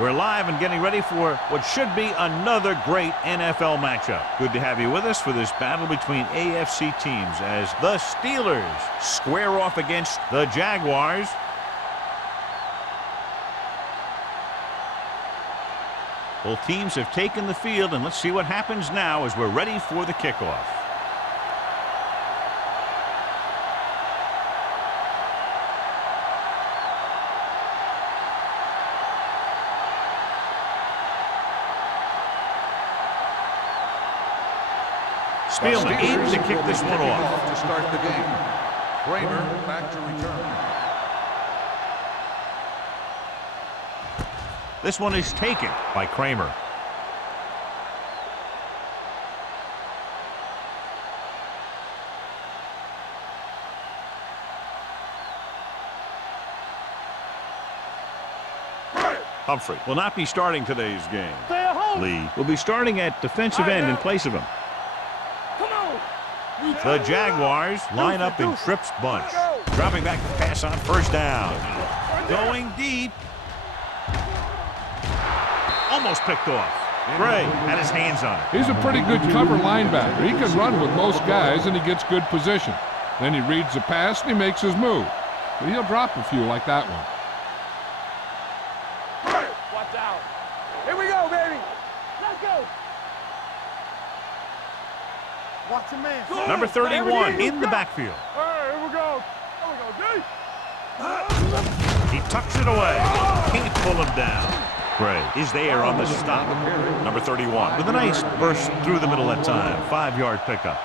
We're live and getting ready for what should be another great NFL matchup. Good to have you with us for this battle between AFC teams as the Steelers square off against the Jaguars. Both teams have taken the field, and let's see what happens now as we're ready for the kickoff. Spielman aims to kick this one off. To start the game. Kramer back to return. This one is taken by Kramer. Humphrey will not be starting today's game. Lee will be starting at defensive end in place of him. The Jaguars line up in trips bunch. Dropping back to pass on first down. Going deep. Almost picked off. Gray had his hands on it. He's a pretty good cover linebacker. He can run with most guys, and he gets good position. Then he reads the pass, and he makes his move. But he'll drop a few like that one. Watch out. Here we go, baby. Let's go. Watch your man. Number 31 in the backfield. All right, here we go. He tucks it away. Can't pull him down. Gray is there on the stop. Number 31 with a nice burst through the middle that time. 5-yard pickup.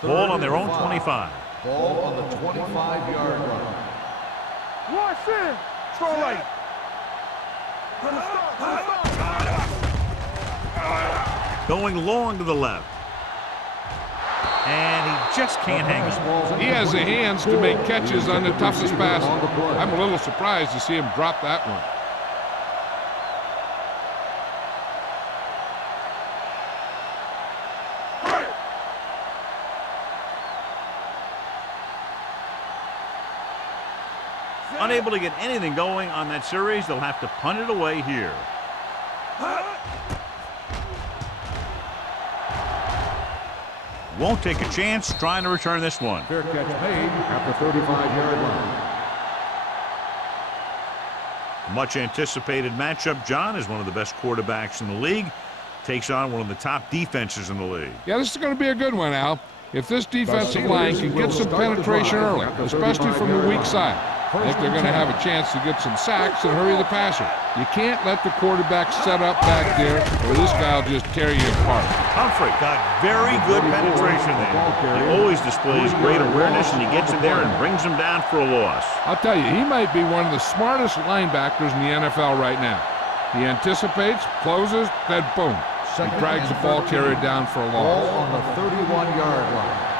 Ball on their own 25. Ball on the 25-yard line. Watch in. Throw right. Going long to the left. And he just can't hang it. He has the hands to make catches on the toughest passes. I'm a little surprised to see him drop that one. Unable to get anything going on that series, they'll have to punt it away here. Won't take a chance trying to return this one. Fair catch made at the 35-yard line. Much anticipated matchup. John is one of the best quarterbacks in the league. Takes on one of the top defenses in the league. Yeah, this is going to be a good one, Al. If this defensive line can get some penetration early, especially from the weak side, I think they're going to have a chance to get some sacks and hurry the passer. You can't let the quarterback set up back there, or this guy will just tear you apart. Humphrey got very good penetration there. He always displays great awareness, and he gets in there and brings him down for a loss. I'll tell you, he might be one of the smartest linebackers in the NFL right now. He anticipates, closes, then boom. He drags the ball carrier down for a loss. Ball on the 31-yard line.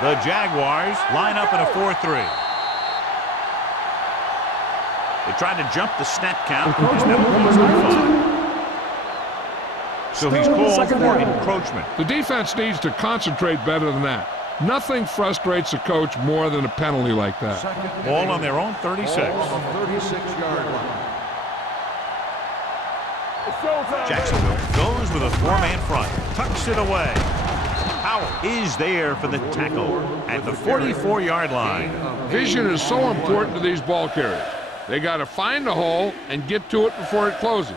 The Jaguars line up in a 4-3. They tried to jump the snap count. So he's called for encroachment. The defense needs to concentrate better than that. Nothing frustrates a coach more than a penalty like that. Ball on their own 36. Ball on the 36-yard line. Jacksonville goes with a 4-man front. Tucks it away. Howard is there for the tackle at the 44-yard line. Vision is so important to these ball carriers. They got to find the hole and get to it before it closes.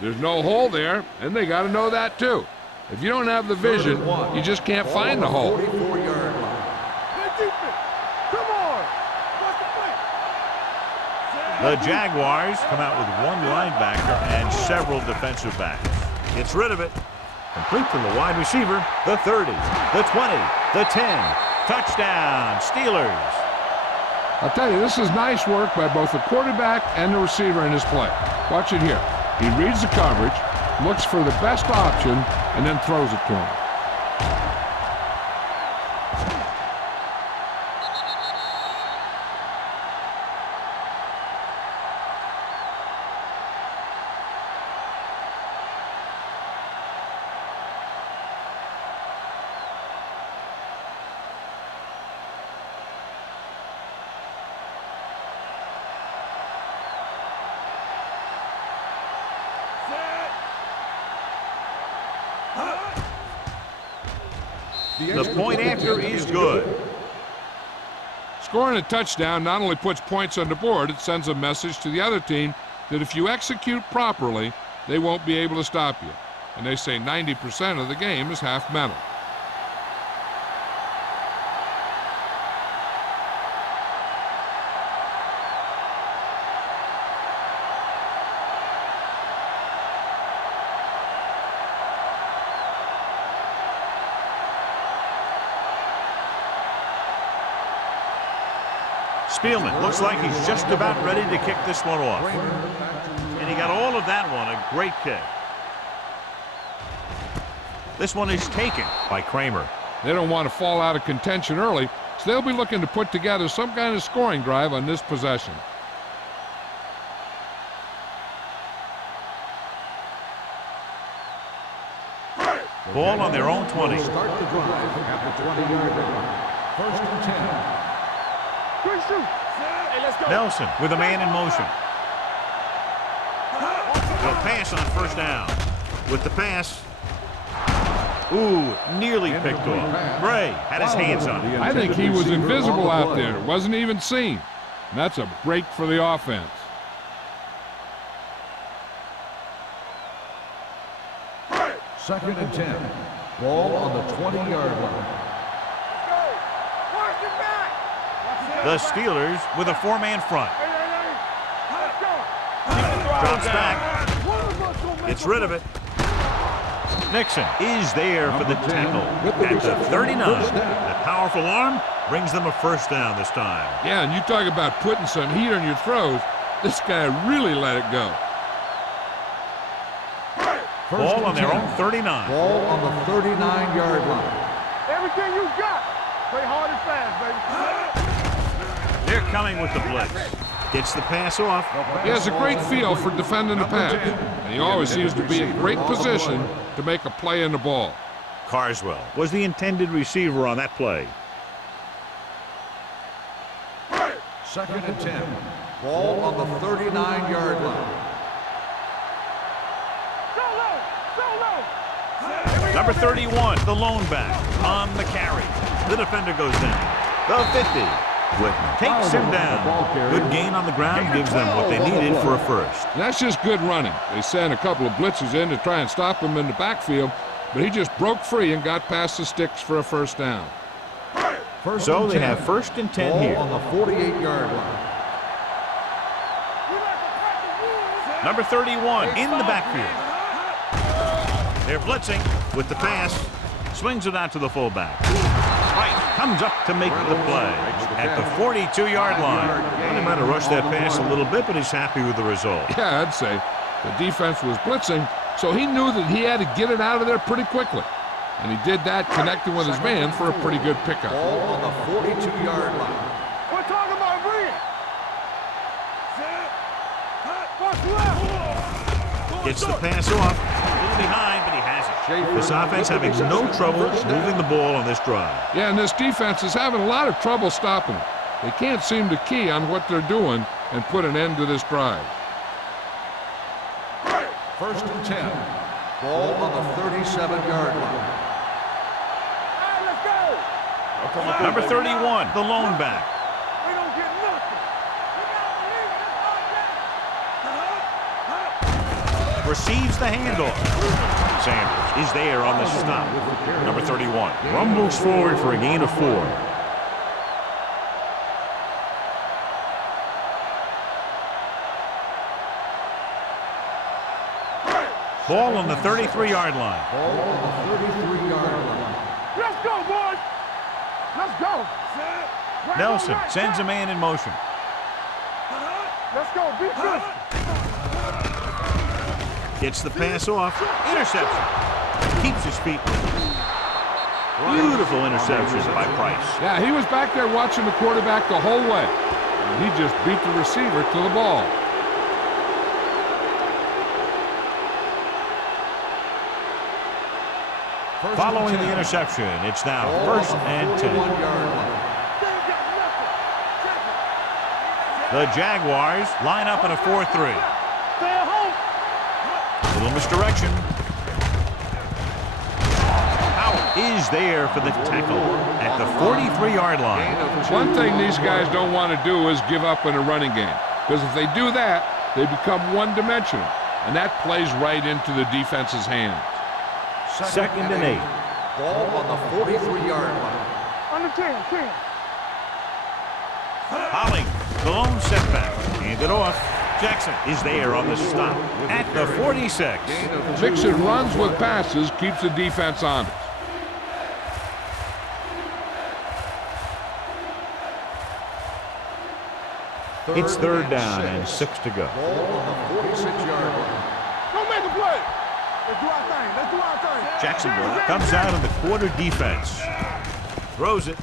There's no hole there, and they got to know that too. If you don't have the vision, you just can't find the hole. 44-yard line. The Jaguars come out with one linebacker and several defensive backs. Gets rid of it. Complete to the wide receiver. The 30, the 20, the 10. Touchdown, Steelers. I'll tell you, this is nice work by both the quarterback and the receiver in his play. Watch it here. He reads the coverage, looks for the best option, and then throws it to him. The point after is good. Scoring a touchdown not only puts points on the board, it sends a message to the other team that if you execute properly, they won't be able to stop you. And they say 90% of the game is half mental. Spielman looks like he's just about ready to kick this one off. And he got all of that one, a great kick. This one is taken by Kramer. They don't want to fall out of contention early, so they'll be looking to put together some kind of scoring drive on this possession. Ball on their own 20. Start the drive at the 20-yard line. 1st and 10. Hey, let's go. Nelson with a man in motion. They'll pass on 1st down. With the pass. Ooh, nearly picked off. Gray had his hands on it. I think he was invisible out there. Wasn't even seen. And that's a break for the offense. Second and 10. Ball on the 20-yard line. The Steelers with a 4-man front. Drops back. Gets rid of it. Nixon is there for the tackle at the 39. That powerful arm brings them a 1st down this time. Yeah, and you talk about putting some heat on your throws. This guy really let it go. Ball on their own 39. Ball on the 39-yard line. Everything you got. Play hard and fast, baby. They're coming with the blitz. Gets the pass off. He has a great feel for defending the pass, and he always seems to be in great position to make a play in the ball. Carswell was the intended receiver on that play. 2nd and 10. Ball on the 39-yard line. Number 31, the lone back on the carry. The defender goes down. The 50. Whitman takes him down. Good gain on the ground gives them what they needed for a 1st. That's just good running. They sent a couple of blitzes in to try and stop him in the backfield, but he just broke free and got past the sticks for a 1st down. So they have 1st and 10 here. On the 48-yard line. Number 31 in the backfield. They're blitzing with the pass. Swings it out to the fullback. Right, comes up to make the play at the 42-yard line. Well, they might have rushed that pass a little bit, but he's happy with the result. Yeah, I'd say the defense was blitzing, so he knew that he had to get it out of there pretty quickly. And he did that, connecting with his man for a pretty good pickup. Ball on the 42-yard line. We're talking about Green. What's left? Gets the pass off. A little behind, but he has it. This offense having no trouble moving the ball on this drive. Yeah, and this defense is having a lot of trouble stopping it. They can't seem to key on what they're doing and put an end to this drive. 1st and 10. Ball on the 37-yard line. Hey, let's go. Number 31, the lone back. We don't get nothing. Receives the handoff. Sanders is there on the stop. Number 31 rumbles forward for a gain of 4. Ball on the 33-yard line. Ball on the 33-yard line. Let's go, boys. Let's go. Nelson sends a man in motion. Let's go. Be good. Gets the pass off. Interception. Keeps his feet. Beautiful interception by Price. Yeah, he was back there watching the quarterback the whole way. And he just beat the receiver to the ball. Following the interception, it's now 1st and 10. The Jaguars line up in a 4-3. Little misdirection. Howard is there for the tackle at the 43-yard line. One thing these guys don't want to do is give up in a running game, because if they do that, they become one-dimensional, and that plays right into the defense's hands. Second and 8. Ball on the 43-yard line. On the 10. Holling, the lone setback. Hand it off. Jackson is there on the stop at the 46. Mixing runs with passes keeps the defense honest. It's third down and 6 to go. Ball on the 46-yard line. Don't make a play. Let's do our thing. Let's do our thing. Jacksonville comes out of the quarter defense. Throws it.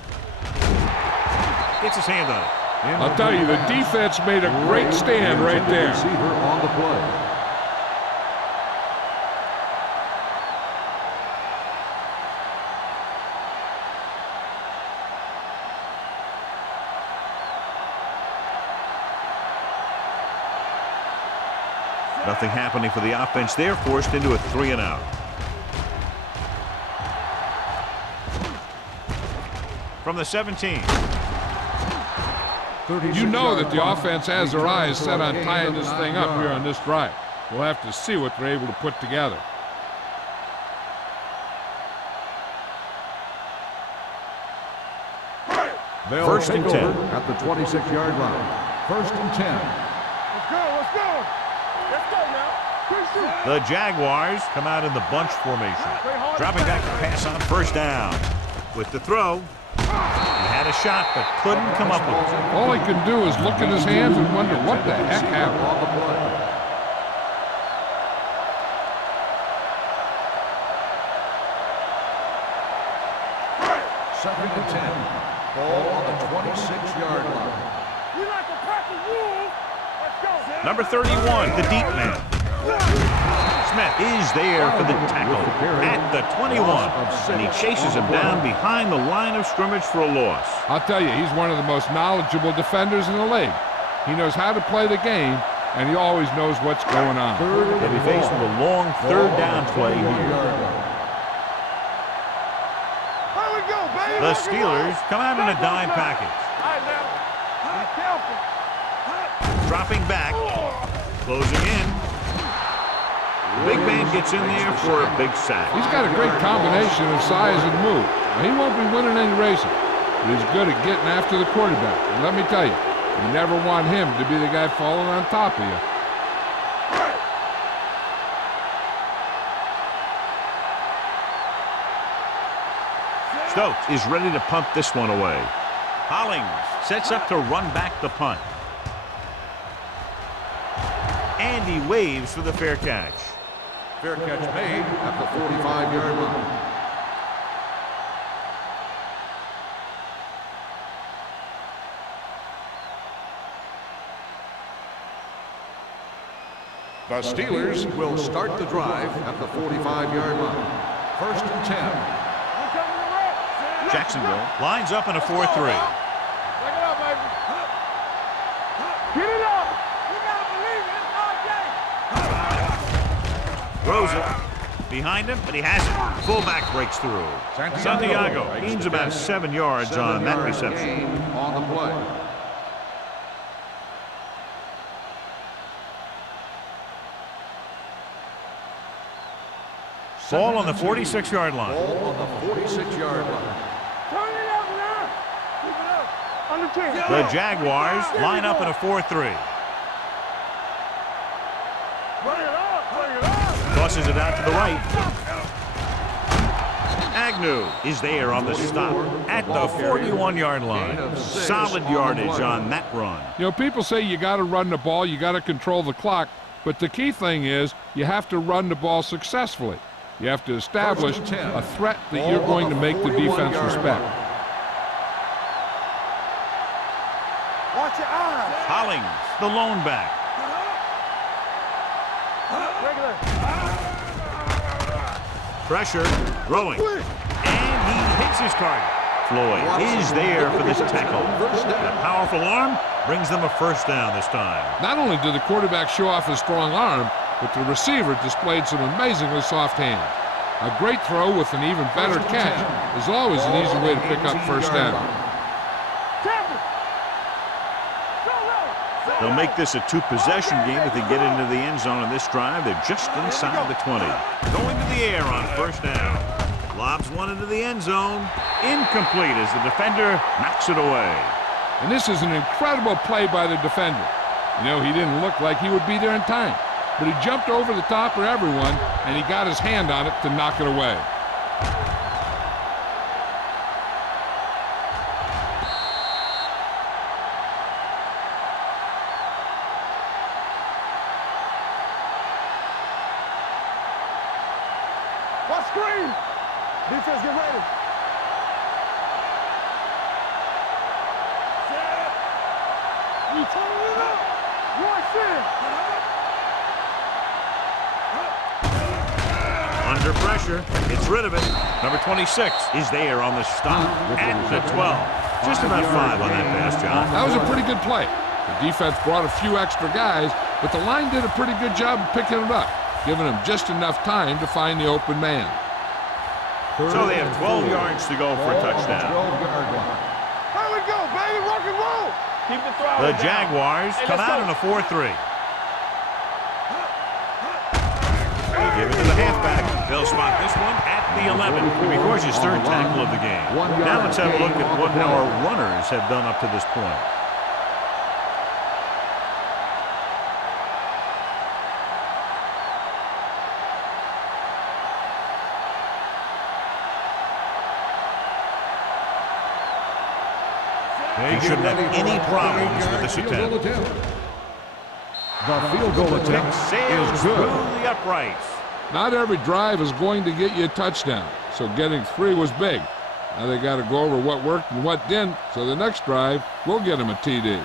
Gets his hand on it. I'll tell you, the defense made a great stand right there. Receiver on the play. Nothing happening for the offense there, forced into a 3-and-out. From the 17. You know that the offense has their eyes set on tying this thing up here on this drive. We'll have to see what they're able to put together. First and 10 at the 26-yard line. First and 10. Let's go. Let's go now. Quick shoot. The Jaguars come out in the bunch formation. Dropping back to pass on first down. With the throw, he had a shot but couldn't come up with it. All he can do is look at his hands and wonder what the heck happened. On the play. Second and 10. Ball on the 26-yard line. We like to pack the rules. Let's go. Number 31, the deep man. Smith is there for the tackle at the 21, and he chases him down behind the line of scrimmage for a loss. I'll tell you, he's one of the most knowledgeable defenders in the league. He knows how to play the game, and he always knows what's going on. They'll be faced with a long third down play here. Here we go, baby. The Steelers come out in a dime package. All right, now. Be careful. Dropping back, closing in. The big man gets in there for a big sack. He's got a great combination of size and move. Now, he won't be winning any races, but he's good at getting after the quarterback. And let me tell you, you never want him to be the guy falling on top of you. Stokes is ready to punt this one away. Hollings sets up to run back the punt. And he waves for the fair catch. Fair catch made at the 45-yard line. The Steelers will start the drive at the 45-yard line. First and 10. Jacksonville lines up in a 4-3. Bring it up, baby. Get it up. You gotta believe it. It's our game. Throws it. Behind him, but he has it. Fullback breaks through. Santiago gains about 7 yards on that reception. On the play. Ball on the 46-yard line. Ball on the 46-yard line. Turn it up now. Keep it up. On the 10. The Jaguars line up in a 4-3. Bring it up. Bring it up. Tosses it out to the right. Agnew is there on the stop at the 41-yard line. Solid yardage on that run. You know, people say you got to run the ball, you got to control the clock, but the key thing is you have to run the ball successfully. You have to establish a threat that you're going to make the defense respect. Watch your eyes. Hollings, the lone back. Regular. Pressure, throwing, and he hits his target. Floyd is there for this tackle. A powerful arm brings them a first down this time. Not only did the quarterback show off his strong arm, but the receiver displayed some amazingly soft hands. A great throw with an even better catch is always an easy way to pick up first down. They'll make this a two-possession game if they get into the end zone on this drive. They're just inside the 20. Going to the air on first down. Lobs one into the end zone. Incomplete as the defender knocks it away. And this is an incredible play by the defender. You know, he didn't look like he would be there in time, but he jumped over the top of everyone, and he got his hand on it to knock it away. What screen? Defense, get ready. Set. We turn it up. Watch it. Under pressure, gets rid of it. Number 26 is there on the stop at the 12. Just about 5 on that pass, John. That was a pretty good play. The defense brought a few extra guys, but the line did a pretty good job of picking it up, giving them just enough time to find the open man. So they have 12 yards to go for a touchdown. Here we go, baby. Rock and roll. Keep the throw. The Jaguars come out in a 4-3. They give it to the halfback. They'll spot this one at the 11. He records his third tackle of the game. Now let's have a look at what our runners have done up to this point. He shouldn't have any problems with this attempt. The field goal attempt Sails is through good. the uprights. Not every drive is going to get you a touchdown, so getting 3 was big. Now they got to go over what worked and what didn't, so the next drive will get them a TD.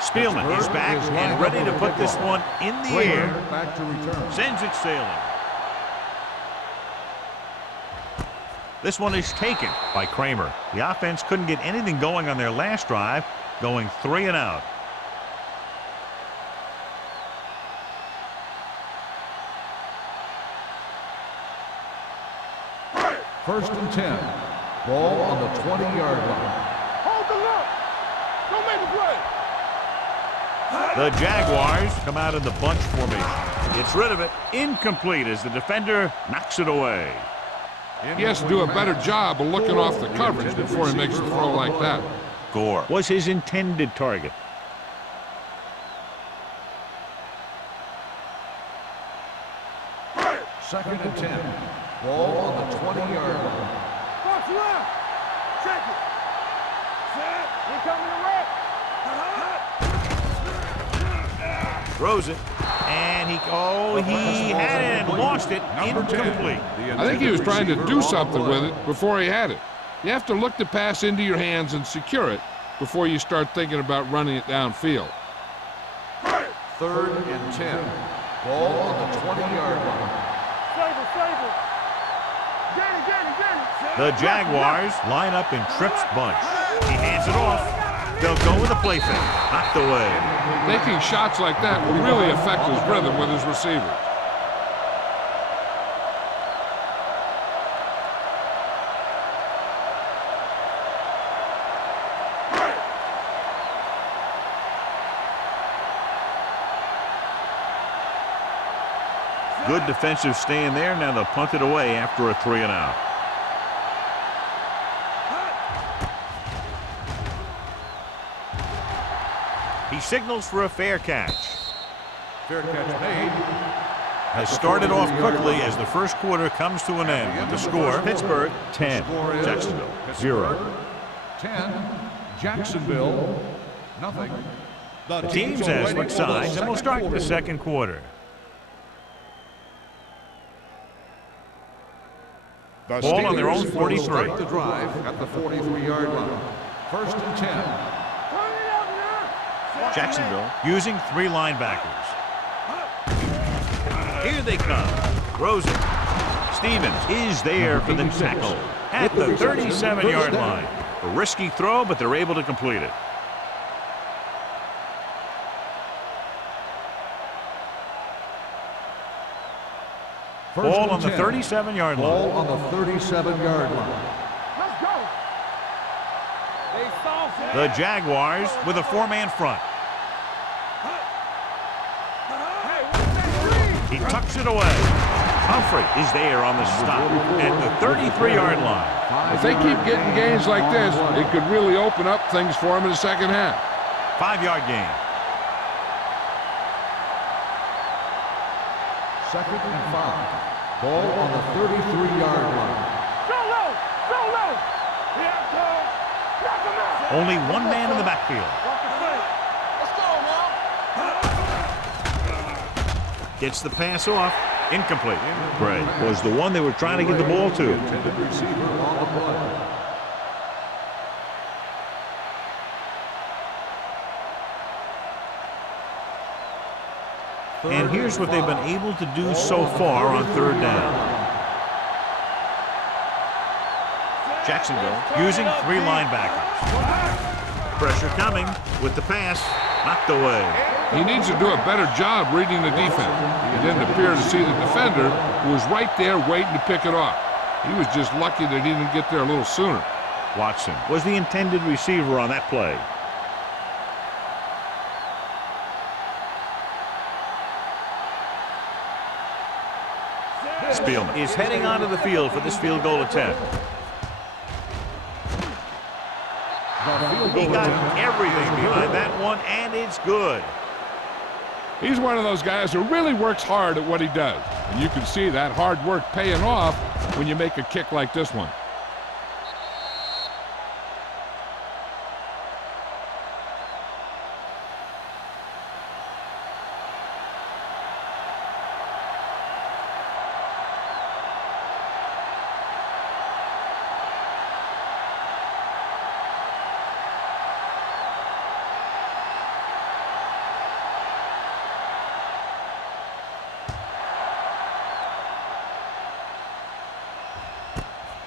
Spielman is back and ready to put this one in the air. Back to return. Sends it sailing. This one is taken by Kramer. The offense couldn't get anything going on their last drive, going 3 and out. First and 10. Ball on the 20-yard line. Hold the look. Don't make a play. The Jaguars come out in the bunch formation. Gets rid of it. Incomplete as the defender knocks it away. He has to do a better job of looking off the coverage before he makes a throw like that. Gore was his intended target. Second and 10. Ball on the 20-yard line. Box left. Check it. Set. We coming to wreck. Throws it. And he had it and lost it. Incomplete. I think he was trying to do something with it before he had it. You have to look the pass into your hands and secure it before you start thinking about running it downfield. Third and 10. Ball on the 20-yard line. Save it. Get it. The Jaguars line up in Tripp's bunch. He hands it off. They'll go with a play fake. Knocked away. Taking shots like that will really affect his rhythm with his receivers. Good defensive stand there. Now they'll punt it away after a 3 and out. He signals for a fair catch. Fair catch made. Has started off quickly as the first quarter comes to an end with the score Pittsburgh 10, Jacksonville 0. 10. Jacksonville. Nothing. The teams as switch sides and we'll start the second quarter. Ball on their own 43. Start the drive at the 43-yard line. First and 10. Jacksonville using 3 linebackers. Here they come. Throws it. Stevens is there for the tackle at the 37-yard line. A risky throw, but they're able to complete it. Ball on the 37-yard line. Ball on the 37-yard line. Let's go. They soft. The Jaguars with a 4-man front. He tucks it away. Humphrey is there on the stop at the 33-yard line. If they keep getting gains like this, it could really open up things for them in the second half. 5-yard gain. Second and 5. Ball on the 33-yard line. Go low. Go low. Here goes. Knock him out. Only one man in the backfield. Let's go now. Gets the pass off. Incomplete. Gray was the one they were trying to get the ball to. Intended receiver on the play. And here's what they've been able to do so far on third down. Jacksonville using 3 linebackers. Pressure coming with the pass. Knocked away. He needs to do a better job reading the defense. He didn't appear to see the defender, who was right there waiting to pick it off. He was just lucky that he didn't get there a little sooner. Watson was the intended receiver on that play. Spielman is heading onto the field for this field goal attempt. He got everything behind that one, and it's good. He's one of those guys who really works hard at what he does. And you can see that hard work paying off when you make a kick like this one.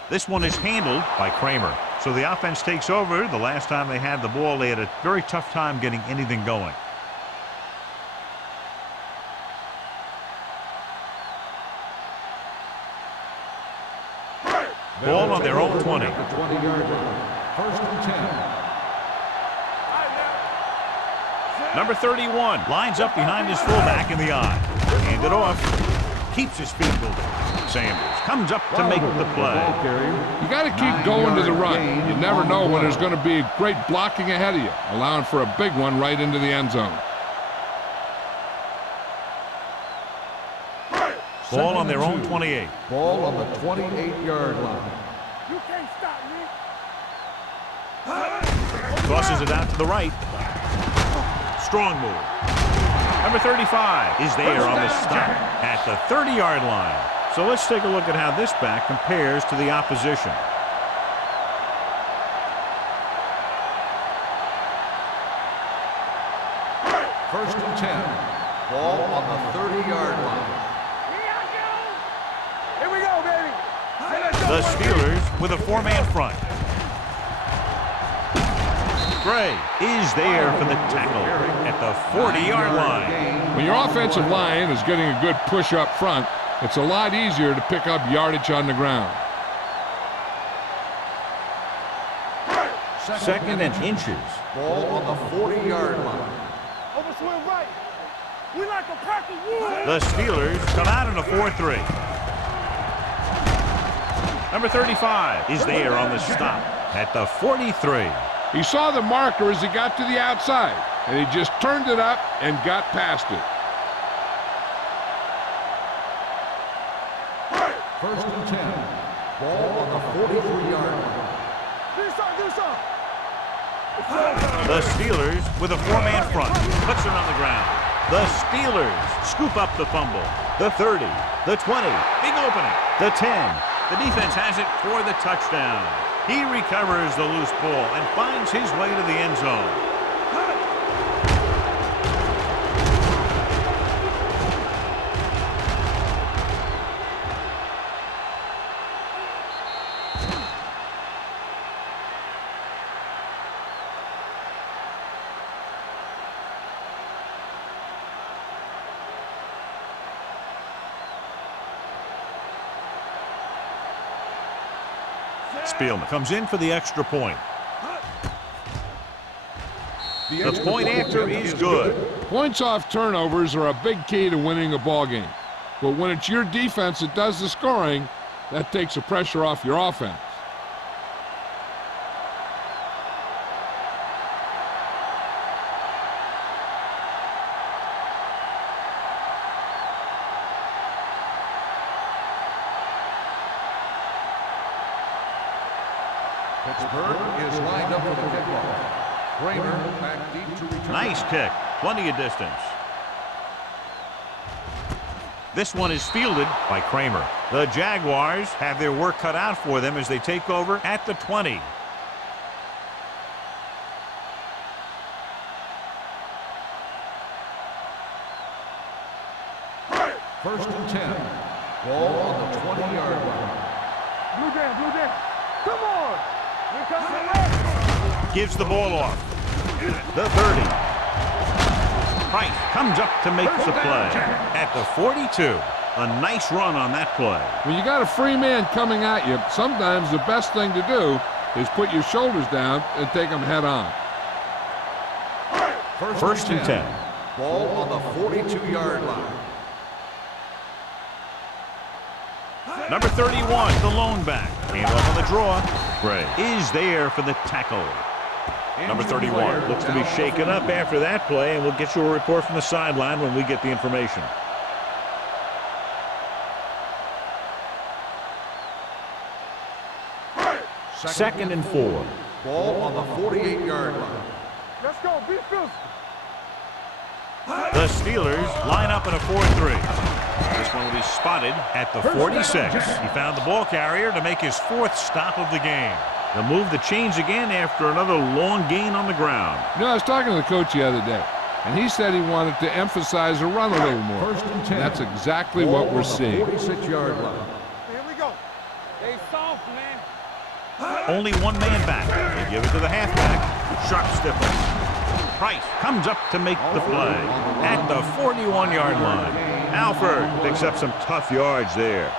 This one is handled by Kramer. So the offense takes over. The last time they had the ball, they had a very tough time getting anything going. Ball on their own 20. At the 20-yard line. First and 10. Number 31 lines up behind his fullback in the eye. Hand it off. Keeps his feet moving. Sanders comes up to make the play. You got to keep going to the run. You never know when there's going to be great blocking ahead of you, allowing for a big one right into the end zone. Ball on their own 28. Ball on the 28-yard line. You can't stop me. Tosses it out to the right. Strong move. Number 35 is there on the stop at the 30-yard line. So let's take a look at how this back compares to the opposition. First and 10. Ball on the 30-yard line. Here we go, baby. The Steelers with a 4-man front. Gray is there for the tackle at the 40-yard line. When your offensive line is getting a good push up front, it's a lot easier to pick up yardage on the ground. Second and inches. Ball on the 40-yard line. Over swing right. We like a pack of wood. The Steelers come out in a 4-3. Number 35 is there on the stop at the 43. He saw the marker as he got to the outside, and he just turned it up and got past it. First and 10. Ball on the 43-yard line. Do something. The Steelers with a 4-man front. Puts it on the ground. The Steelers scoop up the fumble. The 30, the 20, big opening. The 10. The defense has it for the touchdown. He recovers the loose ball and finds his way to the end zone. Spielman comes in for the extra point. The point after is good. Points off turnovers are a big key to winning a ball game. But when it's your defense that does the scoring, that takes the pressure off your offense. Pittsburgh is lined up for the kickoff. Kramer back deep to return. Nice kick. Plenty of distance. This one is fielded by Kramer. The Jaguars have their work cut out for them as they take over at the 20. First and 10. Ball on the 20-yard line. Blue Jam. Come on. Here comes the left. Gives the ball off. The 30. Price comes up to make the play at the 42. A nice run on that play. When you got a free man coming at you, sometimes the best thing to do is put your shoulders down and take them head on. First and 10. Ball on the 42-yard line. Number 31, the lone back. Came up on the draw. Gray is there for the tackle. Number 31 looks to be shaken up after that play, and we'll get you a report from the sideline when we get the information. Second and 4. Ball on the 48-yard line. Let's go. Be fierce. The Steelers line up in a 4-3. This one will be spotted at the 46. He found the ball carrier to make his 4th stop of the game. They'll move the chains again after another long gain on the ground. You know, I was talking to the coach the other day, and he said he wanted to emphasize the run a little more. First and 10. That's exactly what we're seeing. 46-yard line. Here we go. Stay soft, man. Only one man back. They give it to the halfback. Sharp stiffness. Price comes up to make the play at the 41-yard line. Alford picks up some tough yards there.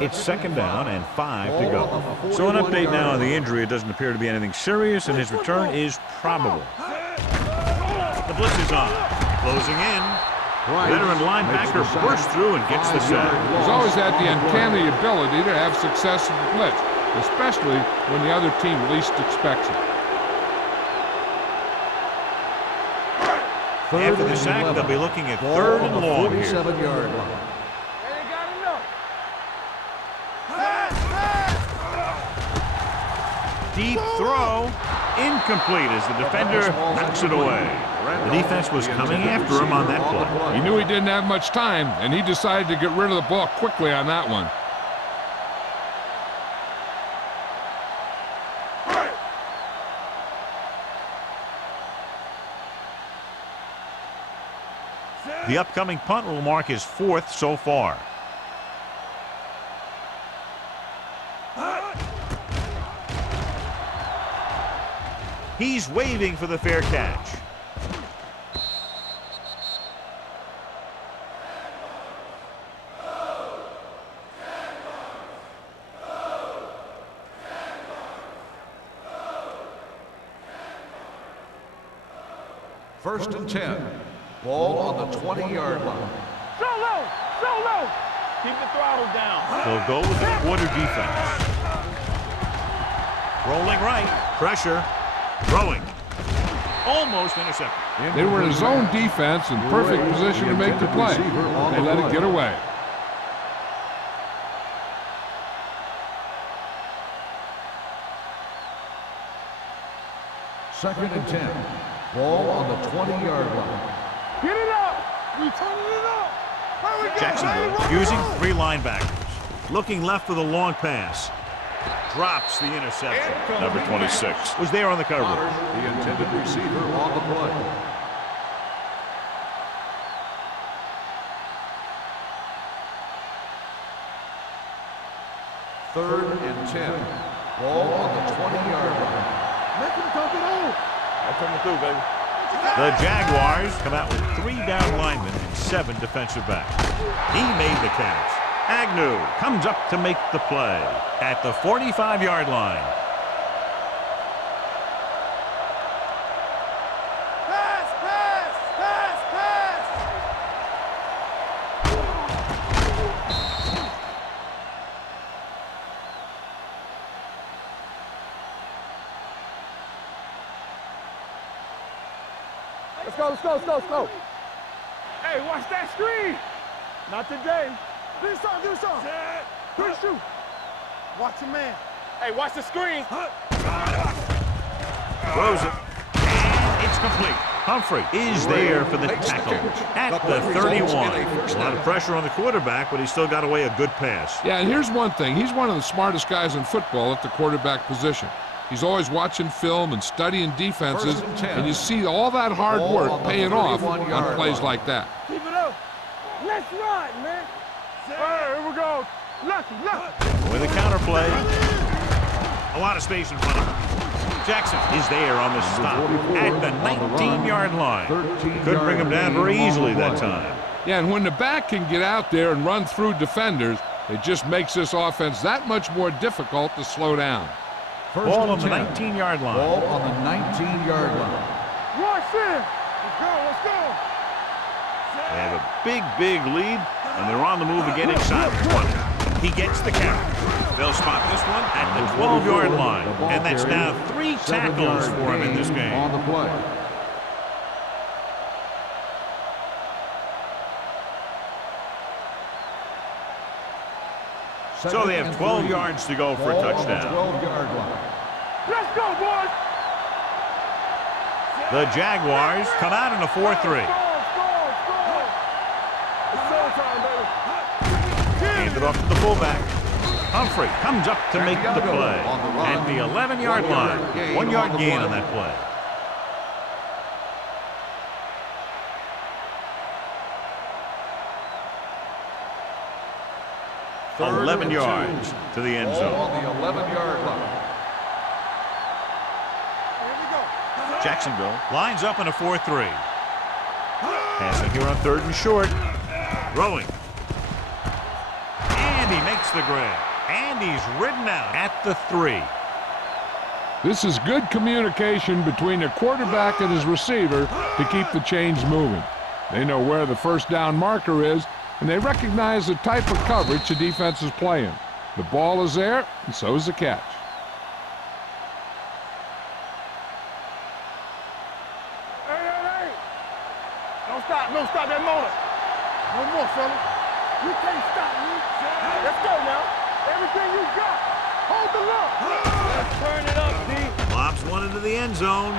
It's second down and 5 to go. So an update now on the injury. It doesn't appear to be anything serious, and his return is probable. The blitz is on. Closing in. Veteran linebacker bursts through and gets the sack. He's always had the uncanny ability to have success in the blitz, especially when the other team least expects it. After the sack, they'll be looking at 3rd and long here. 47-yard line. They ain't got enough. Deep throw. Incomplete as the defender knocks it away. The defense was coming after him on that play. He knew he didn't have much time, and he decided to get rid of the ball quickly on that one. The upcoming punt will mark his 4th so far. He's waving for the fair catch. First and 10. Ball on the 20-yard line. So low. Keep the throttle down. They'll go with the quarter defense. Rolling right. Pressure. Throwing. Almost intercepted. They were in zone defense in perfect position to make the play. They let it get away. Second and 10. Ball on the 20-yard line. Get it up. We turning it up. Jacksonville using 3 linebackers. Looking left for the long pass. Drops the interception. Number 26 was there on the coverage. The intended receiver on the play. Third and 10. Ball on the 20-yard line. Let him talk it out. I'll turn it through, baby. The Jaguars come out with 3 down linemen and 7 defensive backs. He made the catch. Agnew comes up to make the play at the 45-yard line. Pass, pass, pass, pass. Let's go, let's go, let's go, let's go. Hey, watch that screen. Not today. Do something, do something. Good shoot. Watch your man. Hey, watch the screen. Throws it. And it's complete. Humphrey is there for the tackle at the 31. A lot of pressure on the quarterback, but he still got away a good pass. Yeah, and here's one thing. He's one of the smartest guys in football at the quarterback position. He's always watching film and studying defenses, and you see all that hard work paying off on plays like that. Keep it up. Let's run, man. Hey, here we go. Lucky, lucky. With a counterplay. A lot of space in front of him. Jackson is there on the stop at the 19-yard line. Couldn't bring him down very easily that time. Yeah, and when the back can get out there and run through defenders, it just makes this offense that much more difficult to slow down. Ball on the 19-yard line. Ball on the 19-yard line. Rush in. Let's go, let's go. They have a big lead, and they're on the move again inside the 20. He gets the carry. They'll spot this one at the 12-yard line, and that's now 3 tackles for him in this game. On the play. So they have 12 yards to go for a touchdown. 12-yard line. Let's go, boys. The Jaguars come out in a 4-3. It's showtime, baby. Hand it off to the fullback. Humphrey comes up to make the play at the 11-yard line. 1-yard gain on that play. Third 11 and yards 2. to the end Ball zone. on the 11-yard line. Here we go. Jacksonville lines up in a 4-3. Passing here on 3rd and short. Throwing. And he makes the grab. And he's ridden out at the 3. This is good communication between the quarterback and his receiver to keep the chains moving. They know where the first down marker is, and they recognize the type of coverage the defense is playing. The ball is there, and so is the catch. Hey. Don't stop that motor. No more, fella. You can't stop me. Let's go now. Everything you got. Hold the look. Let's turn it up, D. Lobs one into the end zone.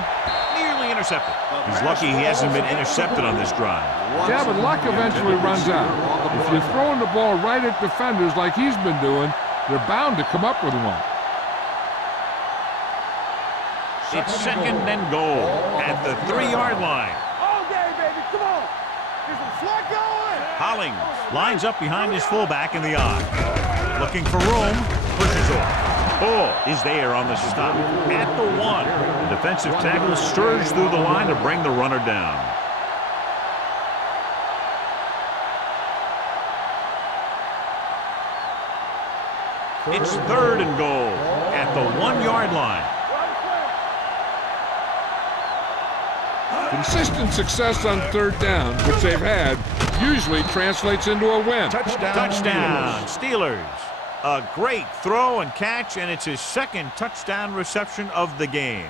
Nearly intercepted. He's lucky he hasn't been intercepted on this drive. Yeah, but luck eventually runs out. If you're throwing the ball right at defenders like he's been doing, they're bound to come up with one. It's 2nd and goal at the 3-yard line. All day, baby. Come on. Get some slug going. Hollings lines up behind his fullback in the eye. Looking for room, pushes off. Ball is there on the stop at the 1. The defensive tackle surged through the line to bring the runner down. It's 3rd and goal at the 1-yard line. Consistent success on 3rd down, which they've had, usually translates into a win. Touchdown, Steelers. A great throw and catch, and it's his 2nd touchdown reception of the game.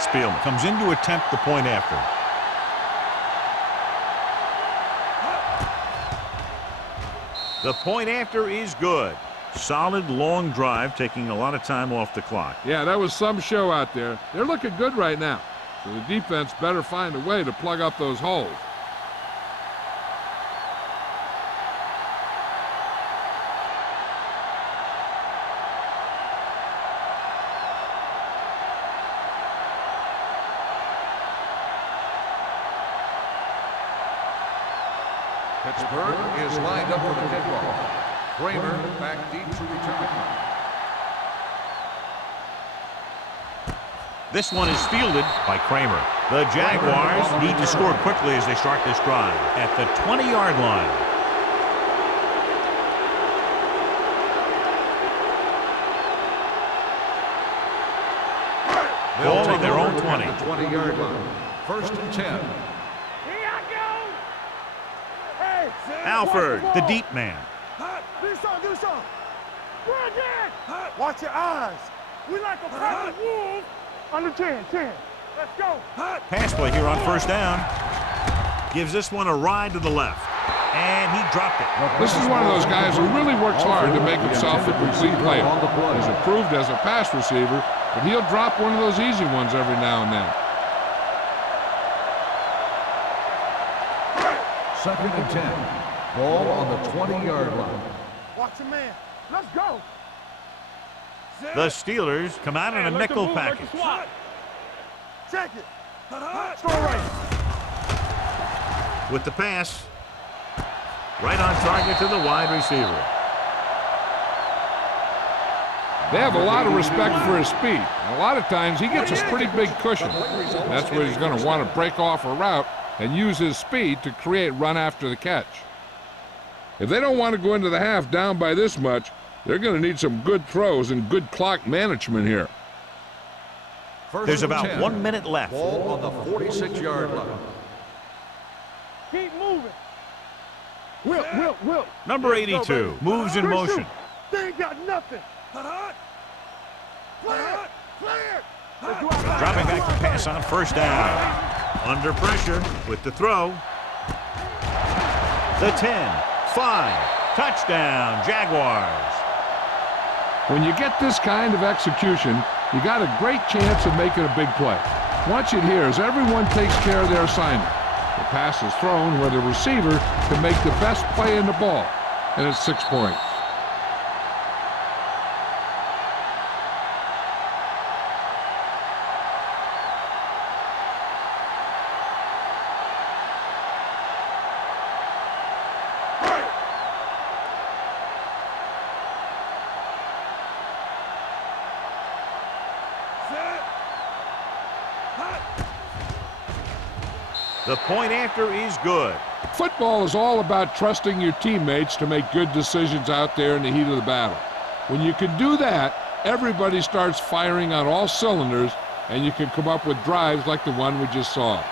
Spielman comes in to attempt the point after. The point after is good. Solid, long drive, taking a lot of time off the clock. Yeah, that was some show out there. They're looking good right now. So the defense better find a way to plug up those holes. Pittsburgh is lined up for the kickoff. Kramer back deep to return. This one is fielded by Kramer. The Jaguars need to score quickly as they start this drive at the 20-yard line. Ball on their own 20. The 20-yard line. 1st and 10. Here I go. Hey, Alford, the deep man. do something, do something. Bring it. Watch your eyes. We like a pack of wolves. Under 10. Let's go. Pass play here on 1st down. Gives this one a ride to the left. And he dropped it. This is one of those guys who really works hard to make himself a complete player. He's improved as a pass receiver, but he'll drop one of those easy ones every now and then. 2nd and 10. Ball on the 20-yard line. Watch your man. Let's go. The Steelers come out in a nickel package. Check it. Throw right. With the pass, right on target to the wide receiver. They have a lot of respect for his speed. And a lot of times he gets a pretty big cushion. That's where he's going to want to break off a route and use his speed to create run after the catch. If they don't want to go into the half down by this much, they're going to need some good throws and good clock management here. There's about 1 minute left. Ball on the 46-yard line. Keep moving. Will. Number 82 moves in motion. They ain't got nothing. Clear. Dropping back to pass on 1st down. Under pressure with the throw. The 10, 5, touchdown, Jaguars. When you get this kind of execution, you got a great chance of making a big play. Watch it here as everyone takes care of their assignment. The pass is thrown where the receiver can make the best play in the ball, and it's 6 points. The point after is good. Football is all about trusting your teammates to make good decisions out there in the heat of the battle. When you can do that, everybody starts firing on all cylinders, and you can come up with drives like the one we just saw.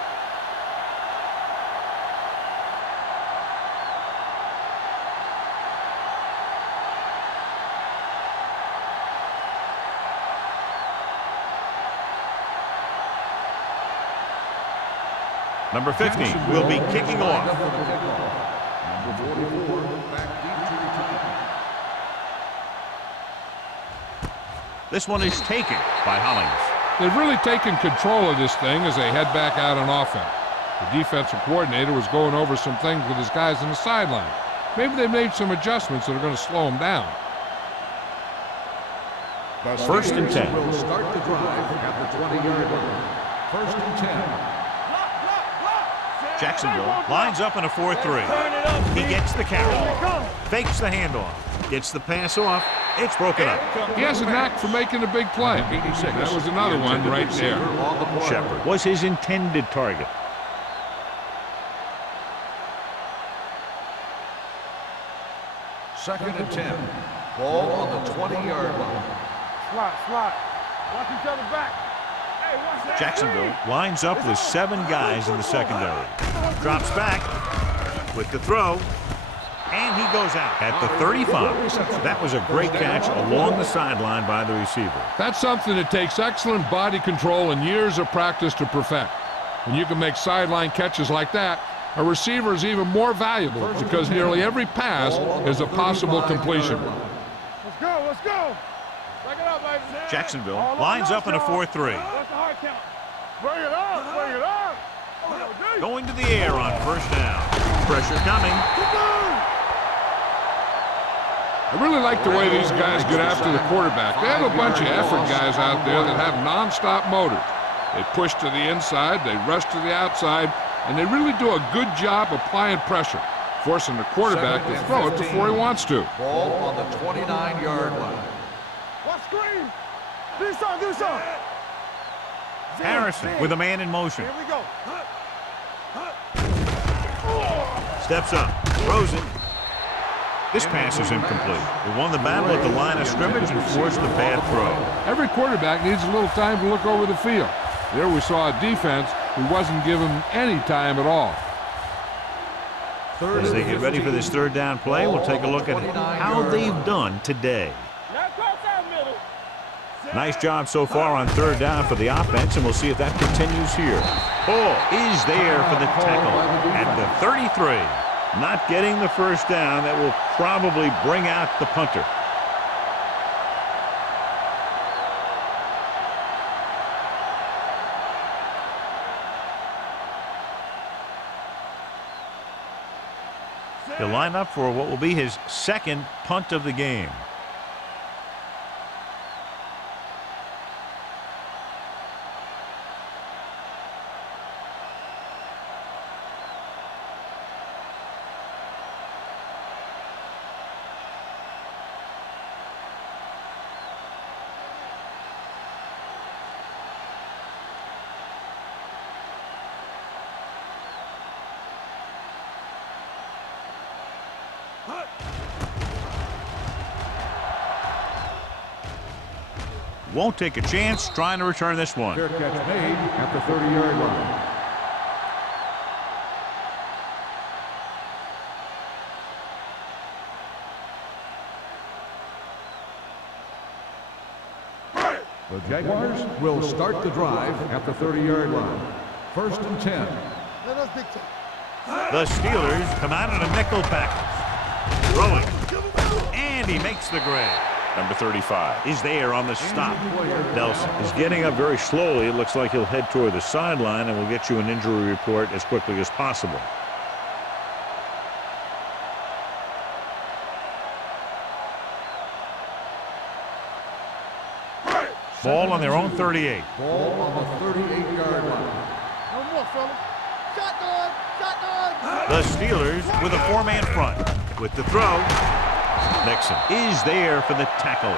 Number 50 will be kicking off. Number 44 back deep to return. This one is taken by Hollings. They've really taken control of this thing as they head back out on offense. The defensive coordinator was going over some things with his guys on the sideline. Maybe they made some adjustments that are going to slow them down. 1st and 10. Will start the drive at the 20-yard line. 1st and 10. Jacksonville lines up in a 4-3. He gets the carry. Fakes the handoff. Gets the pass off. It's broken up. He has a knack for making a big play. That was another one right there. Shepard was his intended target. Second and 10. Ball on the 20-yard line. Slot. Watch each other back. Hey, watch that. Jacksonville lines up with 7 guys in the secondary. Drops back with the throw, and he goes out at the 35. That was a great catch along the sideline by the receiver. That's something that takes excellent body control and years of practice to perfect. When you can make sideline catches like that, a receiver is even more valuable because nearly every pass is a possible completion. Let's go. Back it up, ladies. Jacksonville lines up in a 4-3. What's the hard count? Bring it up. Going to the air on 1st down. Pressure coming. I really like the way these guys get after the quarterback. They have a bunch of effort guys out there that have nonstop motors. They push to the inside, they rush to the outside, and they really do a good job applying pressure. forcing the quarterback to throw it before he wants to. Ball on the 29-yard line. What screen? Do something, do something. Harrison with a man in motion. Here we go. Steps up, throws it. This pass is incomplete. He won the battle at the line of scrimmage and forced the bad throw. Every quarterback needs a little time to look over the field. There we saw a defense who wasn't given any time at all. As they get ready for this third down play, we'll take a look at how they've done today. Nice job so far on third down for the offense, and we'll see if that continues here. Ball is there for the tackle at the 33. Not getting the first down. That will probably bring out the punter. He'll line up for what will be his second punt of the game. Won't take a chance trying to return this one. Fair catch made at the 30-yard line. The Jaguars will start the drive at the 30-yard line. 1st and 10. Let us dictate. The Steelers come out in a nickel package. Throwing. And he makes the grab. Number 35 is there on the stop. Nelson is getting up very slowly. It looks like he'll head toward the sideline, and we'll get you an injury report as quickly as possible. Ball on their own 38. Ball on the 38-yard line. No more, fella. Shotgun, shotgun. The Steelers with a four-man front. With the throw, Nixon is there for the tackle.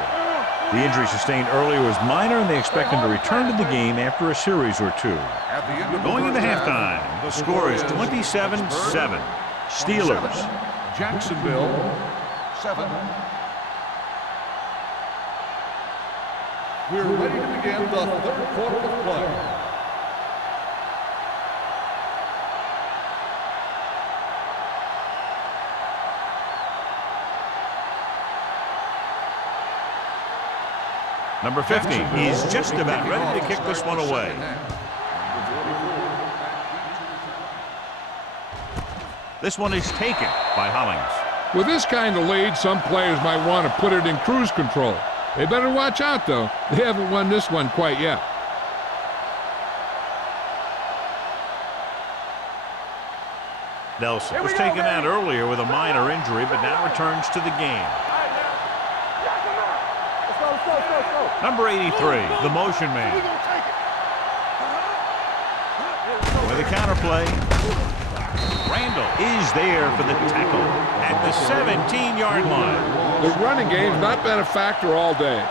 The injury sustained earlier was minor, and they expect him to return to the game after a series or two. Going into halftime, the score is 27-7. Steelers. Jacksonville, 7. We're ready to begin the third quarter of play. Number 50 is just about ready to kick this one away. This one is taken by Hollings. With this kind of lead, some players might want to put it in cruise control. They better watch out, though. They haven't won this one quite yet. Nelson was taken out earlier with a minor injury, but now returns to the game. Number 83, the motion man. With a counterplay, Randall is there for the tackle at the 17-yard line. The running game's not been a factor all day.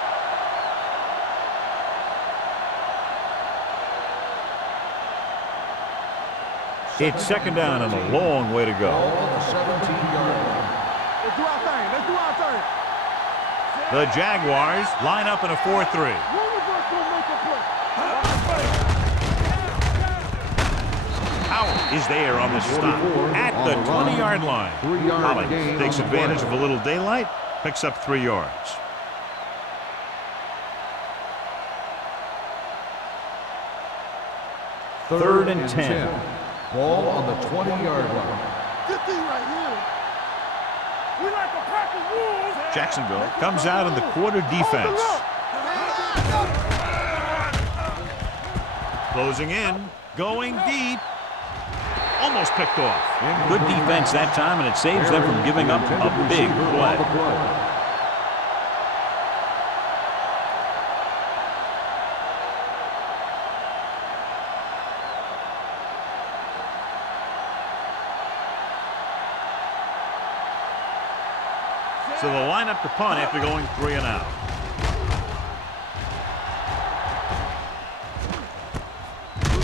It's second down and a long way to go. Let's do our thing. Let's do our thing. The Jaguars line up in a 4-3. Howell is there on the stop at the 20-yard line. Hollings takes advantage of a little daylight, picks up 3 yards. Third and 10. Ball on the 20-yard line. This thing right here. We like a pack of wolves. Jacksonville comes out in the quarter defense. Closing in, going deep. Almost picked off. Good defense that time, and it saves them from giving up a big play. So they'll line up to punt after going 3 and out.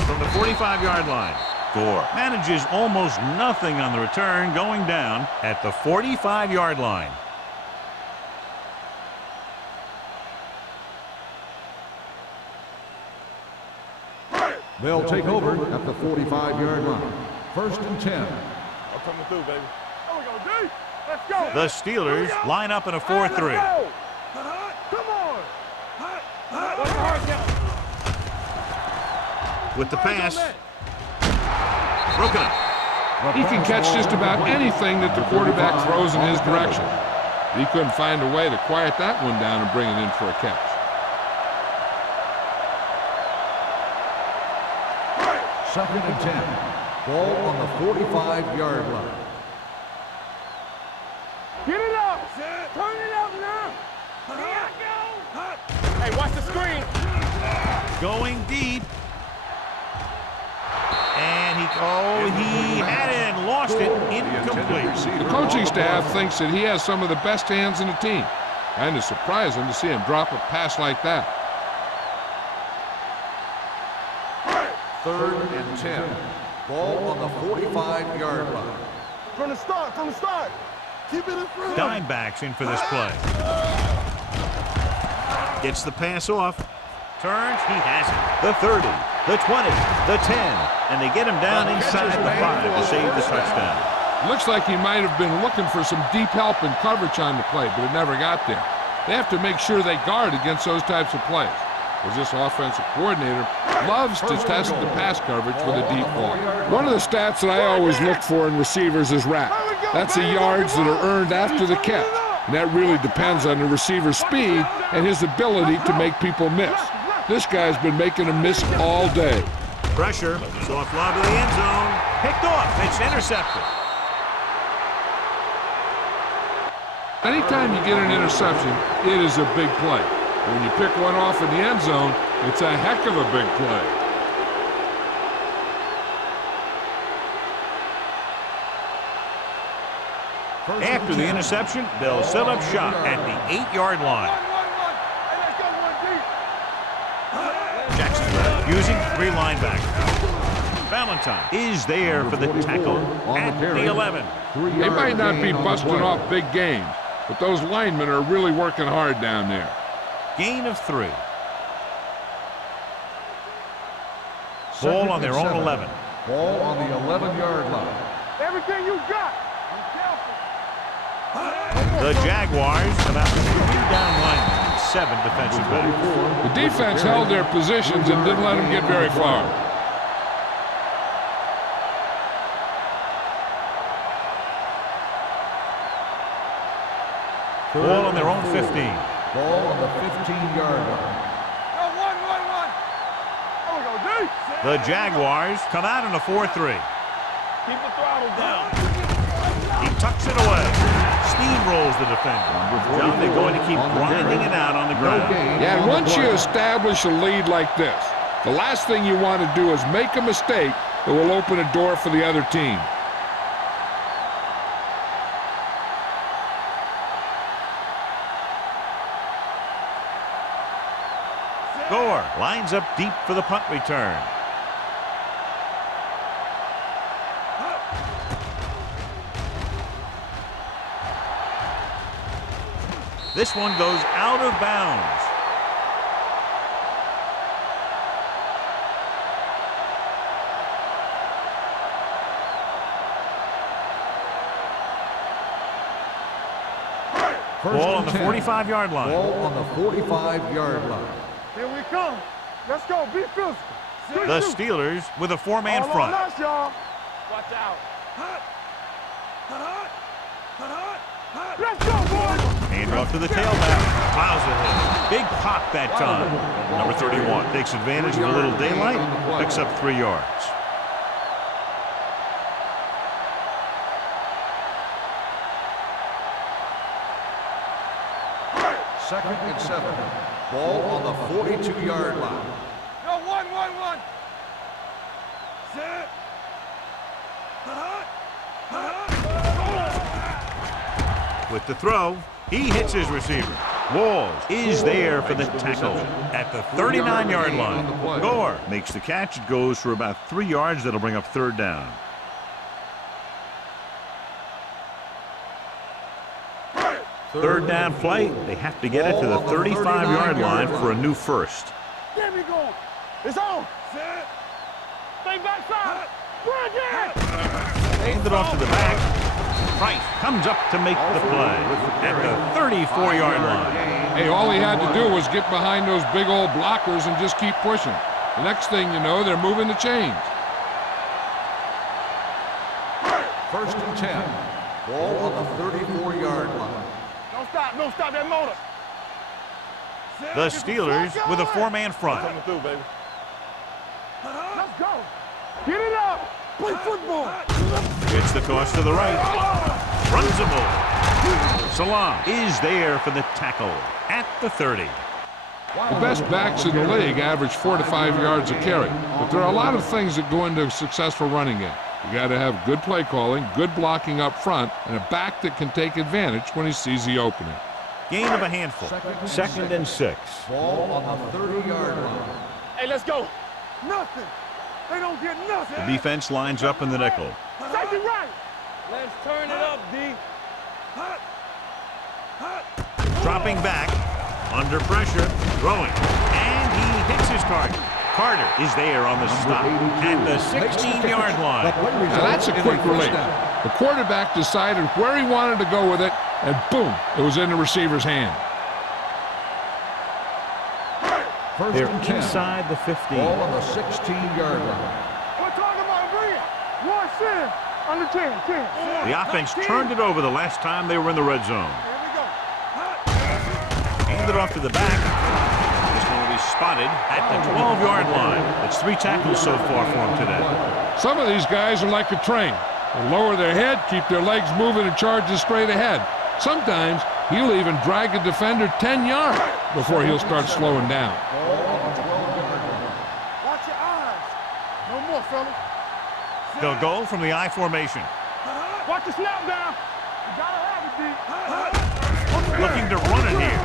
From the 45-yard line, Gore manages almost nothing on the return, going down at the 45-yard line. They'll take over at the 45-yard line. 1st and 10. I'm coming through, baby. There we go, D. Let's go. The Steelers line up in a 4-3. Come on. With the pass, broken up. He can catch just about anything that the quarterback throws in his direction. He couldn't find a way to quiet that one down and bring it in for a catch. 2nd and 10. Ball on the 45-yard line. Get it up. Turn it up now. Here I go. Hey, watch the screen. Going deep. And he had it and lost it. Incomplete. The coaching staff thinks that he has some of the best hands in the team. Kind of surprising to see him drop a pass like that. 3rd and 10. Ball on the 45-yard line. From the start. Keep it in front. Dimebacks in for this play. Gets the pass off. Turns. He has it. The 30, the 20, the 10. And they get him down inside the 5 to save the touchdown. Looks like he might have been looking for some deep help and coverage on the play, but it never got there. They have to make sure they guard against those types of plays, because this offensive coordinator loves to test the pass coverage with a deep ball. One of the stats that I always look for in receivers is RAP. That's the yards that are earned after the catch. And that really depends on the receiver's speed and his ability to make people miss. This guy's been making them miss all day. Pressure. Soft lob to the end zone. Picked off. It's intercepted. Anytime you get an interception, it is a big play. When you pick one off in the end zone, it's a heck of a big play. After the interception, they'll set up shop at the 8-yard line. Jackson using 3 linebackers. Valentine is there for the tackle at the 11. They might not be busting off big games, but those linemen are really working hard down there. Gain of 3. Ball on their own 11. Ball on the 11-yard line. Everything you got. The Jaguars come out with 3 down linemen and 7 defensive backs. The defense held their positions and didn't let them get very far. Ball on their own 15. Ball on the 15-yard line. The Jaguars come out in a 4-3. Keep the throttle down. He tucks it away. Steamrolls the defender. John, they're going to keep grinding it out on the ground. Yeah, and once you establish a lead like this, the last thing you want to do is make a mistake that will open a door for the other team. Gore lines up deep for the punt return. This one goes out of bounds. Ball on the 45-yard line. Ball on the 45-yard line. Here we come. Let's go. Be physical. The Steelers with a 4-man All front. on us, y'all. Watch out. Let's go, boys. Hand off to the tailback. Plows ahead. Big pop that time. Number 31 takes advantage of a little daylight. Picks up 3 yards. Second and 7. Ball on the 42-yard line. Go, 1. Set. With the throw, He hits his receiver. Walls is there for the tackle at the 39-yard line. Gore makes the catch. It goes for about 3 yards. That'll bring up third down. Third down play. They have to get it to the 35-yard line for a new first. There we go. It's on. Stay backside. Run again. Hand it off to the back. Price comes up to make the play at the 34-yard line. Hey, all he had to do was get behind those big old blockers and just keep pushing. The next thing you know, they're moving the chains. First and 10. Ball on the 34-yard line. Don't stop that motor. The Steelers with a 4-man front. Coming through, baby. Let's go. Get it up. Play football. It's the toss to the right. Runs the ball. Salam is there for the tackle at the 30. The best backs in the league average 4 to 5 yards a carry, but there are a lot of things that go into a successful running game. You got to have good play calling, good blocking up front, and a back that can take advantage when he sees the opening. Gain of a handful. Second and 6. Ball on the 30-yard line. Hey, let's go. Nothing. They don't get nothing. The defense lines up in the nickel. Take it right. Let's turn it up, D. Dropping back, under pressure, throwing, and he hits his target. Carter is there on the stop at the 16-yard line. Now that's a quick release. The quarterback decided where he wanted to go with it, and boom, it was in the receiver's hand. They're inside the 15. Ball on the 16-yard line. We're talking about Bria. 1 under 10. The offense turned it over the last time they were in the red zone. Here we go. Hand it off to the back. This one will be spotted at the 12-yard line. It's 3 tackles so far for him today. Some of these guys are like a train. They lower their head, keep their legs moving, and charge straight ahead. Sometimes he'll even drag a defender 10 yards before he'll start slowing down. Watch your eyes. No more, fellas. They'll go from the I formation. Watch the snap down. You gotta have it, D. Looking to run it here.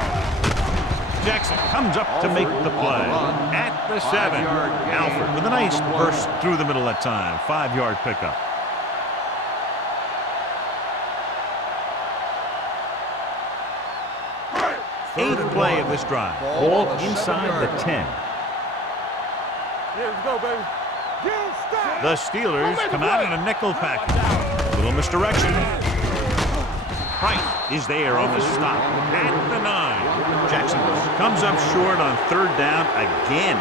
Jackson comes up to make the play at the 7. Alford with a nice burst through the middle that time. 5-yard pickup. Eighth play of this drive. Ball inside the 10. Here we go, baby. The Steelers come out in a nickel package. A little misdirection. Price is there on the stop at the 9. Jackson comes up short on third down again.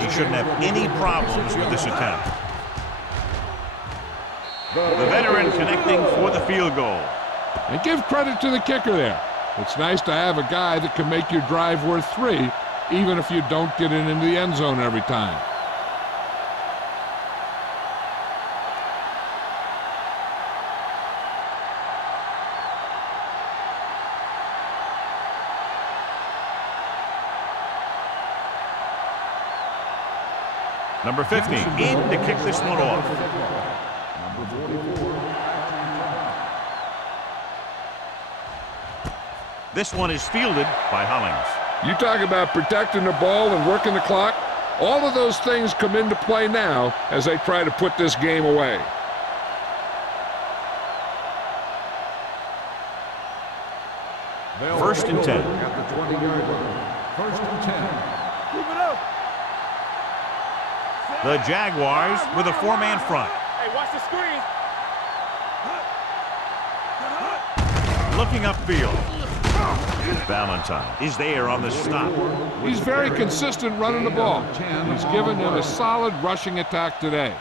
He shouldn't have any problems with this attempt. The veteran connecting for the field goal. And give credit to the kicker there. It's nice to have a guy that can make your drive worth 3, even if you don't get it into the end zone every time. Number 15 in to kick this one off. This one is fielded by Hollings. You talk about protecting the ball and working the clock. All of those things come into play now as they try to put this game away. First and 10. At the 20-yard line. First and 10. Keep it up. The Jaguars with a 4-man front. Hey, watch the screen. Looking upfield. Valentine is there on the stop. He's very consistent running the ball. He's given them a solid rushing attack today.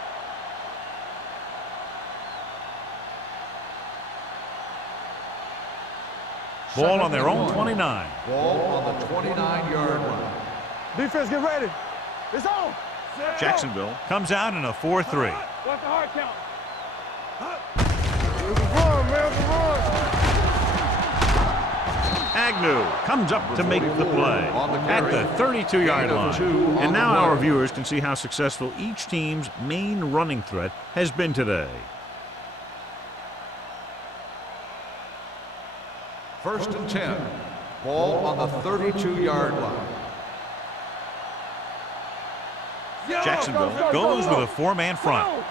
Ball on their own 29. Ball on the 29-yard line. Defense, get ready. It's on. Jacksonville comes out in a 4-3. What's the hard count? It's a run, man. It's a run. Agnew comes up to make the play at the 32-yard line. And now our viewers can see how successful each team's main running threat has been today. First and 10. Ball on the 32-yard line. Jacksonville goes with a four-man front.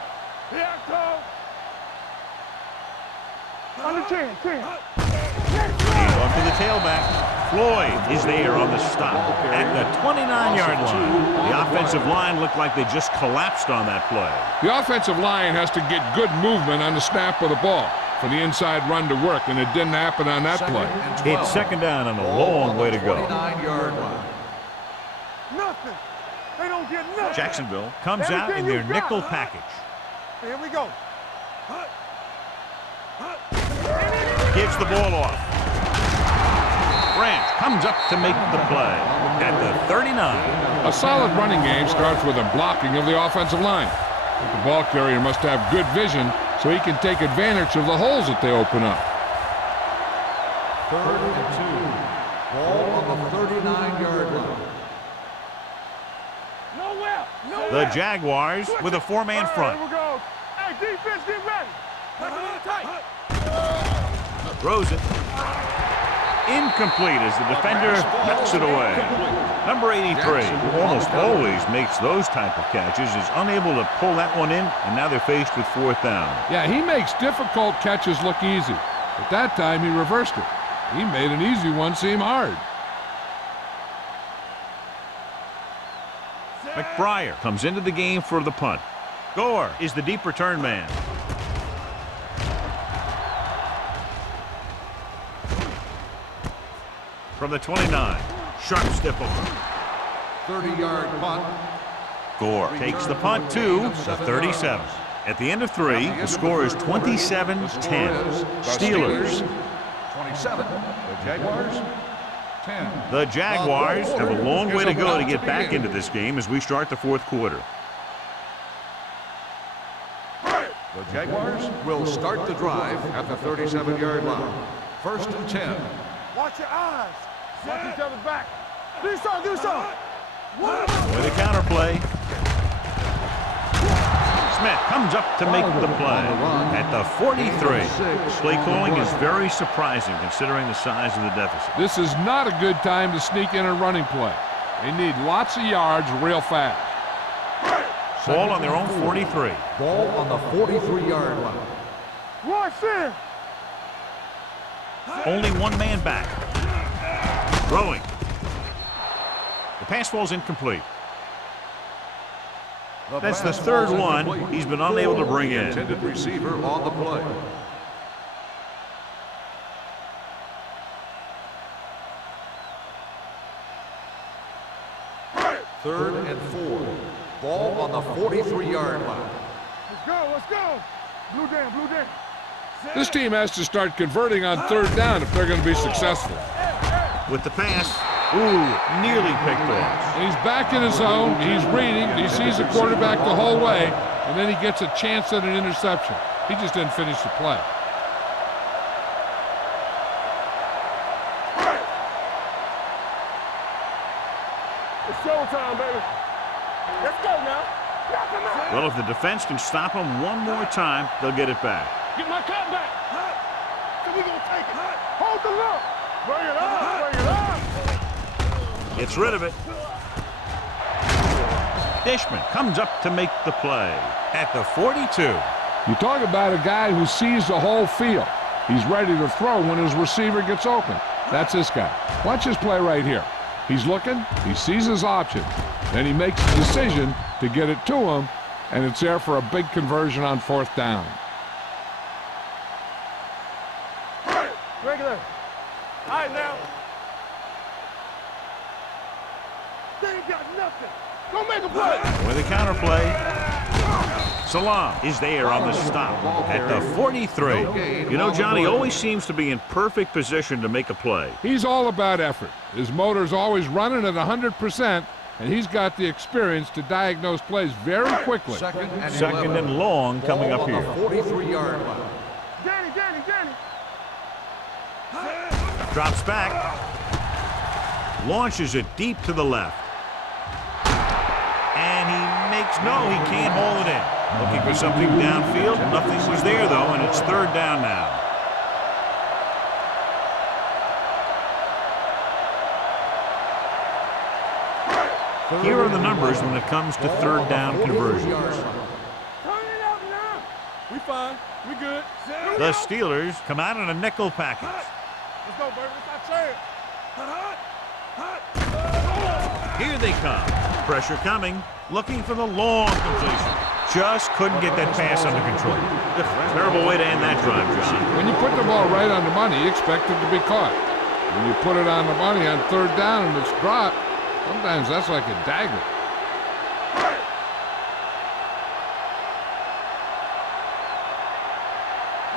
Here I come. Under 10, 10. Off to the tailback. Floyd is there on the stop at the 29-yard line. The offensive line looked like they just collapsed on that play. The offensive line has to get good movement on the snap of the ball for the inside run to work, and it didn't happen on that play. It's second down and a long way to go. 29-yard line. Nothing. They don't get nothing. Jacksonville comes out in their nickel package. Here we go. Gives the ball off. Branch comes up to make the play at the 39. A solid running game starts with a blocking of the offensive line. The ball carrier must have good vision so he can take advantage of the holes that they open up. Third and 2. Ball on the 39-yard line. Nowhere. The Jaguars with a four-man front. Here we go. Hey, defense, get ready. Take a little tight. Throws it. Incomplete as the defender knocks it away. Number 83, who almost always makes those type of catches, is unable to pull that one in, and now they're faced with fourth down. Yeah, he makes difficult catches look easy. But that time he reversed it. He made an easy one seem hard. McBriar comes into the game for the punt. Gore is the deep return man. From the 29, sharp stiff over. 30-yard punt. Gore takes the punt to the 37. At the end of 3, the score is 27-10. Steelers. 27. The Jaguars. 10. The Jaguars have a long way to go to get back into this game as we start the fourth quarter. The Jaguars will start the drive at the 37-yard line. First and 10. Watch your eyes. Watch each other back. Do something, do something. With a counterplay. Smith comes up to make the play at the 43. Play calling is very surprising considering the size of the deficit. This is not a good time to sneak in a running play. They need lots of yards real fast. Ball on their own 43. Ball on the 43-yard line. Watch this. Only one man back. Throwing. The pass falls incomplete. That's the third one he's been unable to bring in. Intended receiver on the play. Third and 4. Ball on the 43-yard line. Let's go, let's go. Blue down, blue down. This team has to start converting on third down if they're going to be successful. With the pass, ooh, nearly picked off. He's back in his zone. He's reading. He sees the quarterback the whole way, and then he gets a chance at an interception. He just didn't finish the play. It's showtime, baby. Let's go now. Well, if the defense can stop him one more time, they'll get it back. Get my cut back. So we gonna take it. Hold the look. Bring it on, bring it on. Gets rid of it. Dishman comes up to make the play at the 42. You talk about a guy who sees the whole field. He's ready to throw when his receiver gets open. That's this guy. Watch his play right here. He's looking, he sees his option, then he makes a decision to get it to him, and it's there for a big conversion on fourth down. Regular. All right, now. They ain't got nothing. Go make a play. With a counterplay. Salam is there on the stop at the 43. You know, Johnny always seems to be in perfect position to make a play. He's all about effort. His motor's always running at 100%, and he's got the experience to diagnose plays very quickly. Second and long coming up here. 43-yard line. Danny. Drops back. Launches it deep to the left. And he can't haul it in. Looking for something downfield. Nothing was there, though, and it's third down now. Here are the numbers when it comes to third down conversions. Turn it up now. We fine. We good. The Steelers come out in a nickel package. Let's go, baby. Let's not change. Here they come. Pressure coming. Looking for the long completion. Just couldn't get that pass under control. Terrible way to end that drive, John. When you put the ball right on the money, you expect it to be caught. When you put it on the money on third down and it's dropped, sometimes that's like a dagger.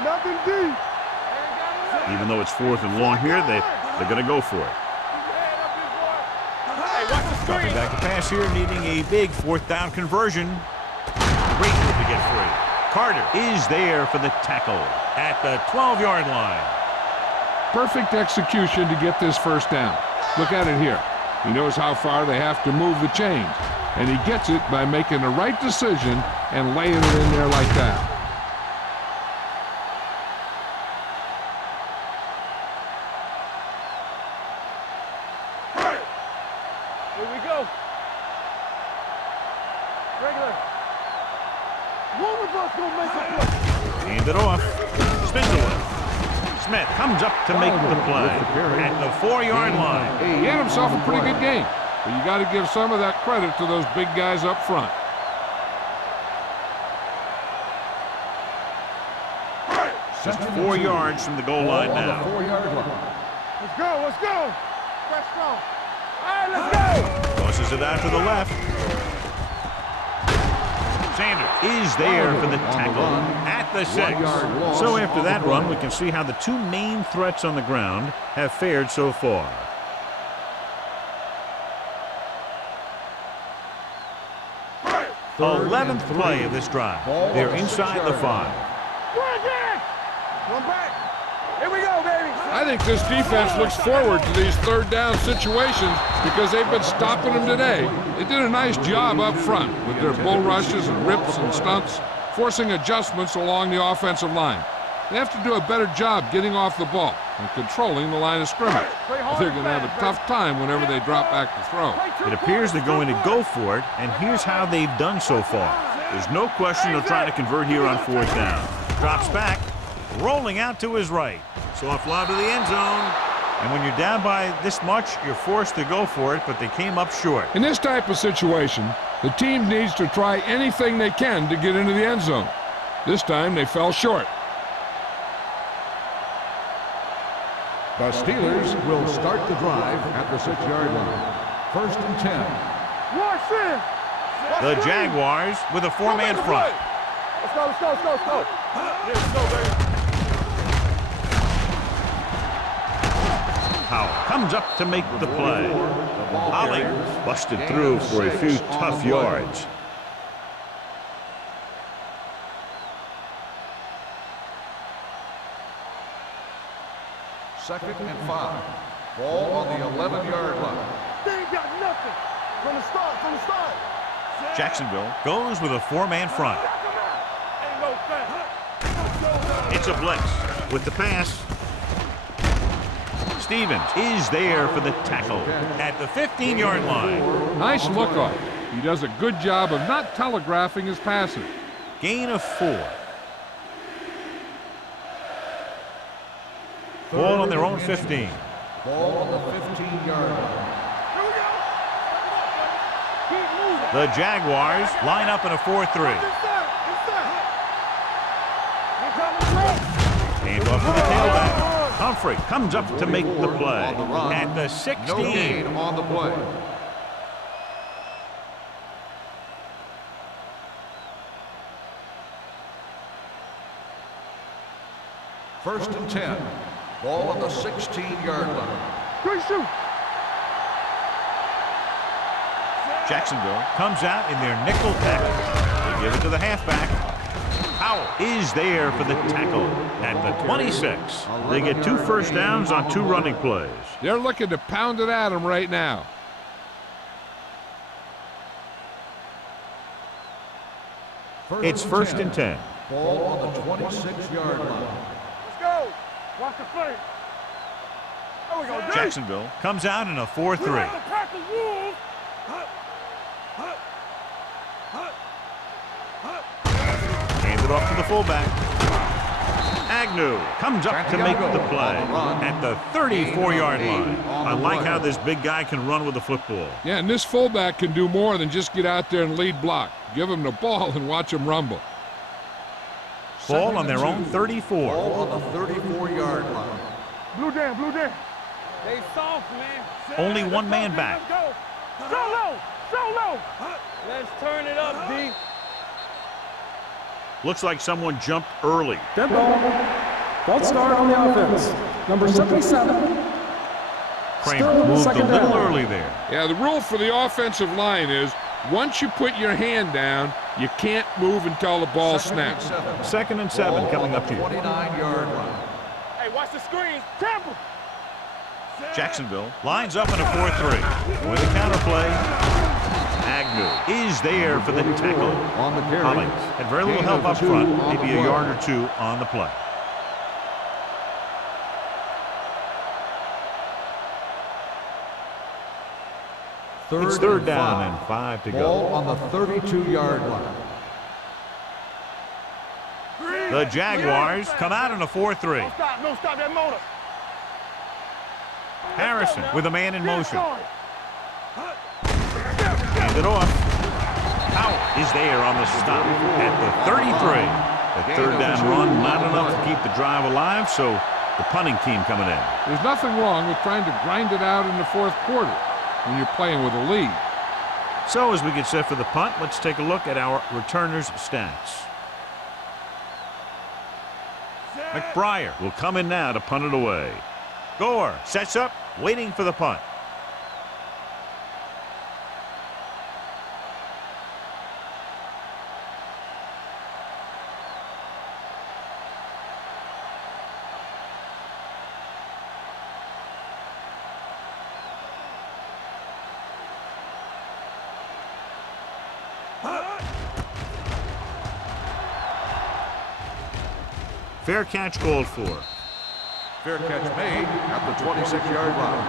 Nothing deep. Even though it's fourth and long here, they're going to go for it. Dropping back to pass here, needing a big fourth down conversion. Great move to get free. Carter is there for the tackle at the 12-yard line. Perfect execution to get this first down. Look at it here. He knows how far they have to move the chains, and he gets it by making the right decision and laying it in there like that. Here we go. Regular. One of us gonna make a play. Hand it off. Spins away. Smith comes up to make the play at the 4-yard line. He had himself a pretty good game, but you got to give some of that credit to those big guys up front. Just 4 yards from the goal line now. Let's go. Let's go. Press strong. All right, let's go. Tosses it out to the left. Sanders is there for the tackle at the 6. So after that run, we can see how the two main threats on the ground have fared so far. The 11th play of this drive. They're inside the 5. One back. Here we go, baby. I think this defense looks forward to these third down situations because they've been stopping them today. They did a nice job up front with their bull rushes and rips and stunts, forcing adjustments along the offensive line. They have to do a better job getting off the ball and controlling the line of scrimmage. They're going to have a tough time whenever they drop back to throw. It appears they're going to go for it, and here's how they've done so far. There's no question they're trying to convert here on fourth down. Drops back, rolling out to his right. Soft lob to the end zone. And when you're down by this much, you're forced to go for it, but they came up short. In this type of situation, the team needs to try anything they can to get into the end zone. This time, they fell short. The Steelers will start the drive at the 6-yard line. First and 10. Watch this. The Jaguars with a 4-man front. Let's go, let's go, let's go, let's go. Yeah, let's go, baby. Powell comes up to make the play. Ollie busted through for a few tough yards. Second and 5. Ball on the 11-yard line. They ain't got nothing. From the start. Jacksonville goes with a 4-man front. Ain't no thing. It's a blitz with the pass. Stevens is there for the tackle at the 15-yard line. Nice look on it. He does a good job of not telegraphing his passing. Gain of 4. Ball on their own 15. Ball on the 15-yard line. Here we go. Keep moving. The Jaguars line up in a 4-3. Inside. Hand off to the tailback. Humphrey comes up to make the play at the 16. No gain on the play. First and 10. Ball on the 16-yard line. Great shoot. Jacksonville comes out in their nickel package. They give it to the halfback. Powell is there for the tackle at the 26. They get 2 first downs on 2 running plays. They're looking to pound it at him right now. It's first and 10. Ball on the 26-yard line. Let's go. Watch the play. There we go. Jacksonville comes out in a 4-3. Practice rules. Hands it off to the fullback. Agnew comes up to make the play at the 34-yard line. I like how this big guy can run with the football. Yeah, and this fullback can do more than just get out there and lead block. Give him the ball and watch him rumble. Ball on their own 34. Ball on the 34-yard line. Blue down, blue down. They soft, man. Only one man back. So low, so low. Let's turn it up, D. Looks like someone jumped early. Dead ball. False start on the offense. Number 77. Kramer Still moved a second little down. early there. Yeah, the rule for the offensive line is once you put your hand down, you can't move until the ball snaps. Second and 7 coming up here. 29-yard line. Hey, watch the screen. Tampa. Jacksonville lines up in a 4-3. With a counter play, Agnew is there for the tackle. On the carry. Hollings had very little help up front, maybe a yard or 2 on the play. It's third down and 5 to Ball go. on the 32-yard line. The Jaguars come out in a 4-3. Don't stop that motor. Harrison with a man in motion. Hand it off. Powell is there on the stop at the 33. The third down run, not enough to keep the drive alive, so the punting team coming in. There's nothing wrong with trying to grind it out in the fourth quarter when you're playing with a lead. So as we get set for the punt, let's take a look at our returners' stats. McBriar will come in now to punt it away. Gore sets up, waiting for the punt. Fair catch called for. Fair catch made at the 26-yard line.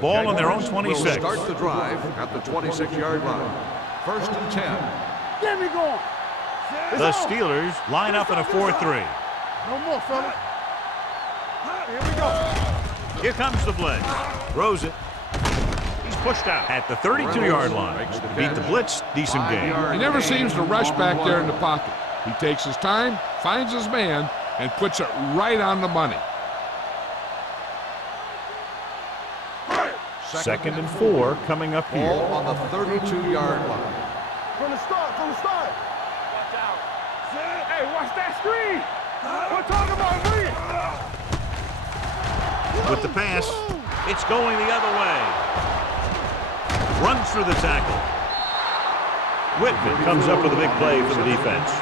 Ball on their own Will 26. start the drive at the 26-yard line. First and 10. Get me going. The Steelers line up in a 4-3. No more, fella. Here we go. Here comes the blitz. Throws it. He's pushed out at the 32-yard line. Beat the blitz. Decent game. He never seems to rush back there in the pocket. He takes his time, finds his man, and puts it right on the money. Second and 4 coming up Ball here. on the 32-yard line. From the start, from the start. Watch out. Hey, watch that screen. We're talking about me. With the pass, it's going the other way. Runs through the tackle. Whitman comes up with a big play for the defense.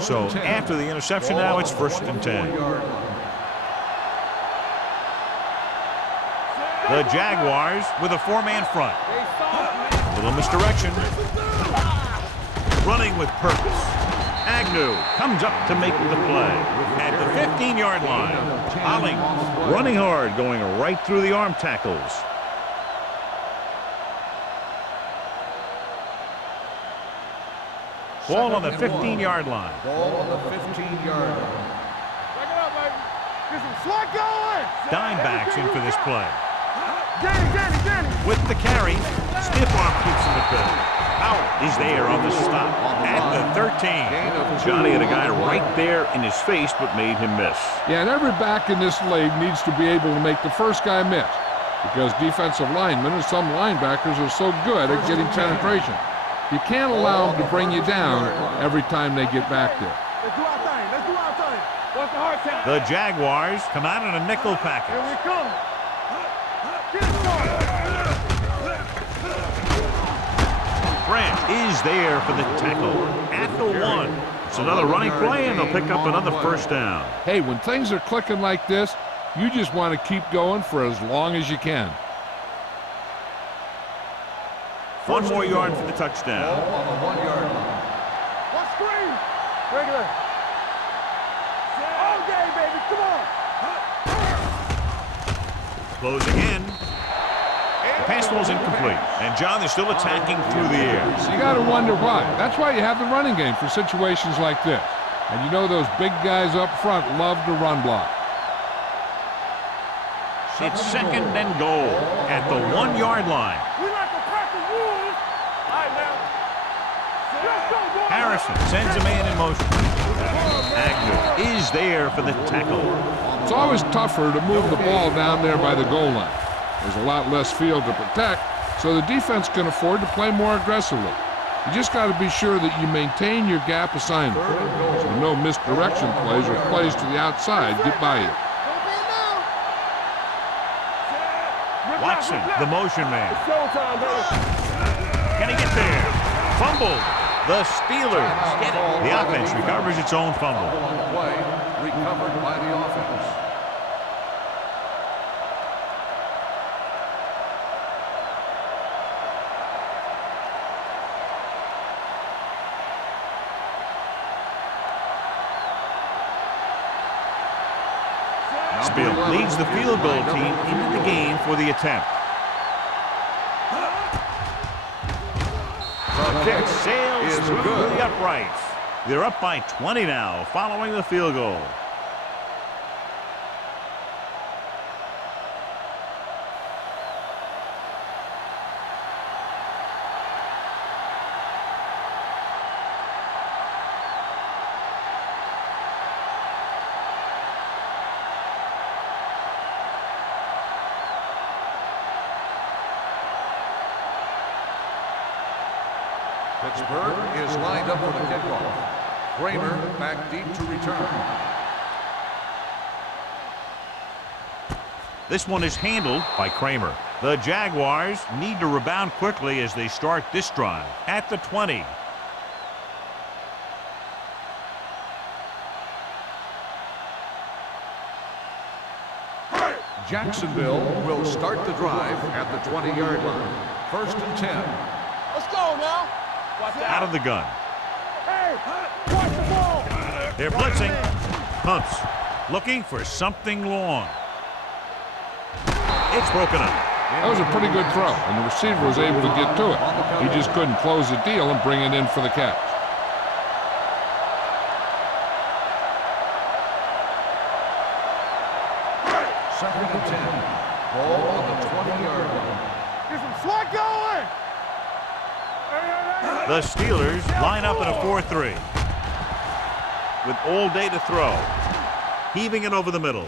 So after the interception now, it's first and 10. The Jaguars with a 4-man front. A little misdirection. Running with purpose. Agnew comes up to make the play at the 15-yard line. Hollings running hard, going right through the arm tackles. Ball on the 15-yard line. Ball on the 15-yard line. Back it up, baby. Get some slack going. Dime backs in for this play. Danny. With the carry, stiff arm keeps him at bay. is there on the stop at the 13. Johnny had a guy right there in his face, but made him miss. Yeah, and every back in this league needs to be able to make the first guy miss, because defensive linemen and some linebackers are so good at getting penetration. You can't allow them to bring you down every time they get back there. Let's do our thing. Let's do our thing. What's the hard time? The Jaguars come out in a nickel package. Here we come. Get it started. Grant is there for the tackle at the 1. It's another running play, and they'll pick up another first down. Hey, when things are clicking like this, you just want to keep going for as long as you can. 1 more yard for the touchdown. On the 1 yard line. What screen? Regular. All day, baby. Come on. Closing in. The pass ball's incomplete. And, John, they're still attacking through the air. So you got to wonder why. That's why you have the running game for situations like this. And you know those big guys up front love to run block. It's second and goal at the 1 yard line. We like to crack the rules. All right, now. Let's go, boy. Harrison sends a man in motion. Agnew is there for the tackle. It's always tougher to move the ball down there by the goal line. There's a lot less field to protect, so the defense can afford to play more aggressively. You just got to be sure that you maintain your gap assignment, so no misdirection plays or plays to the outside get by you. Watson, the motion man. It's showtime, baby. Can he get there? Fumbled. The Steelers get it. The offense recovers its own fumble. On the play, recovered by the offense. Spiel leads the field goal team into the game for the attempt. The kick sails through the uprights. They're up by 20 now following the field goal. Pittsburgh is lined up for the kickoff. Kramer back deep to return. This one is handled by Kramer. The Jaguars need to rebound quickly as they start this drive at the 20. Jacksonville will start the drive at the 20-yard line. First and 10. Let's go now. Watch Out of the gun. Hey, watch the ball. They're blitzing. Pumps. Looking for something long. It's broken up. That was a pretty good throw, and the receiver was able to get to it. He just couldn't close the deal and bring it in for the catch. Second and 10. Ball on the 20-yard line. Get some swat going. The Steelers line up in a 4-3 with all day to throw. Heaving it over the middle.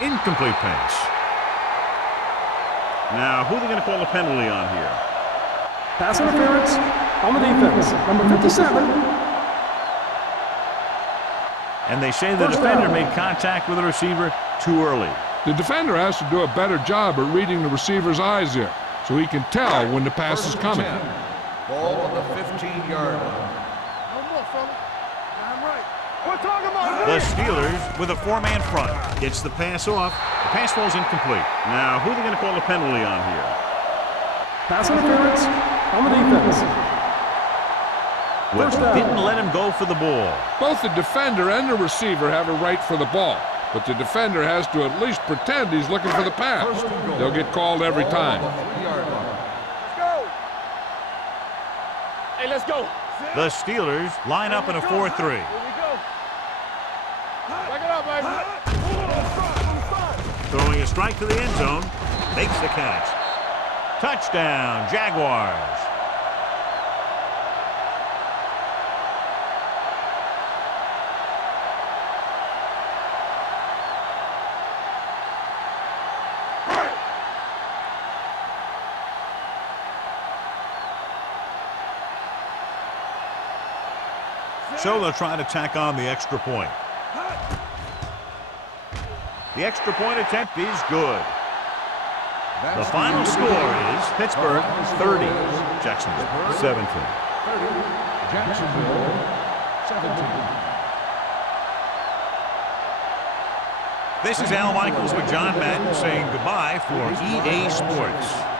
Incomplete pass. Now, who are they going to call a penalty on here? Pass interference on the defense. Number 57. And they say the First defender down. made contact with the receiver too early. The defender has to do a better job at reading the receiver's eyes there, so he can tell when the pass is First and coming. 10. Ball on the 15-yard line. No more, fella. Damn right. We're talking about The Steelers with a four-man front. Gets the pass off. The pass ball's incomplete. Now, who are they going to call a penalty on here? Pass interference on the defense. Well, First down. didn't let him go for the ball. Both the defender and the receiver have a right for the ball, but the defender has to at least pretend he's looking for the pass. First and goal. They'll get called every Ball time. on the 3-yard line. Let's go. Hey, let's go. The Steelers line up in a 4-3. Here we go. Back it up, baby. Throwing a strike to the end zone. Makes the catch. Touchdown, Jaguars. So they'll try to tack on the extra point. The extra point attempt is good. The final score is Pittsburgh 30, Jacksonville 17. 30, Jacksonville 17. This is Al Michaels with John Madden saying goodbye for EA Sports.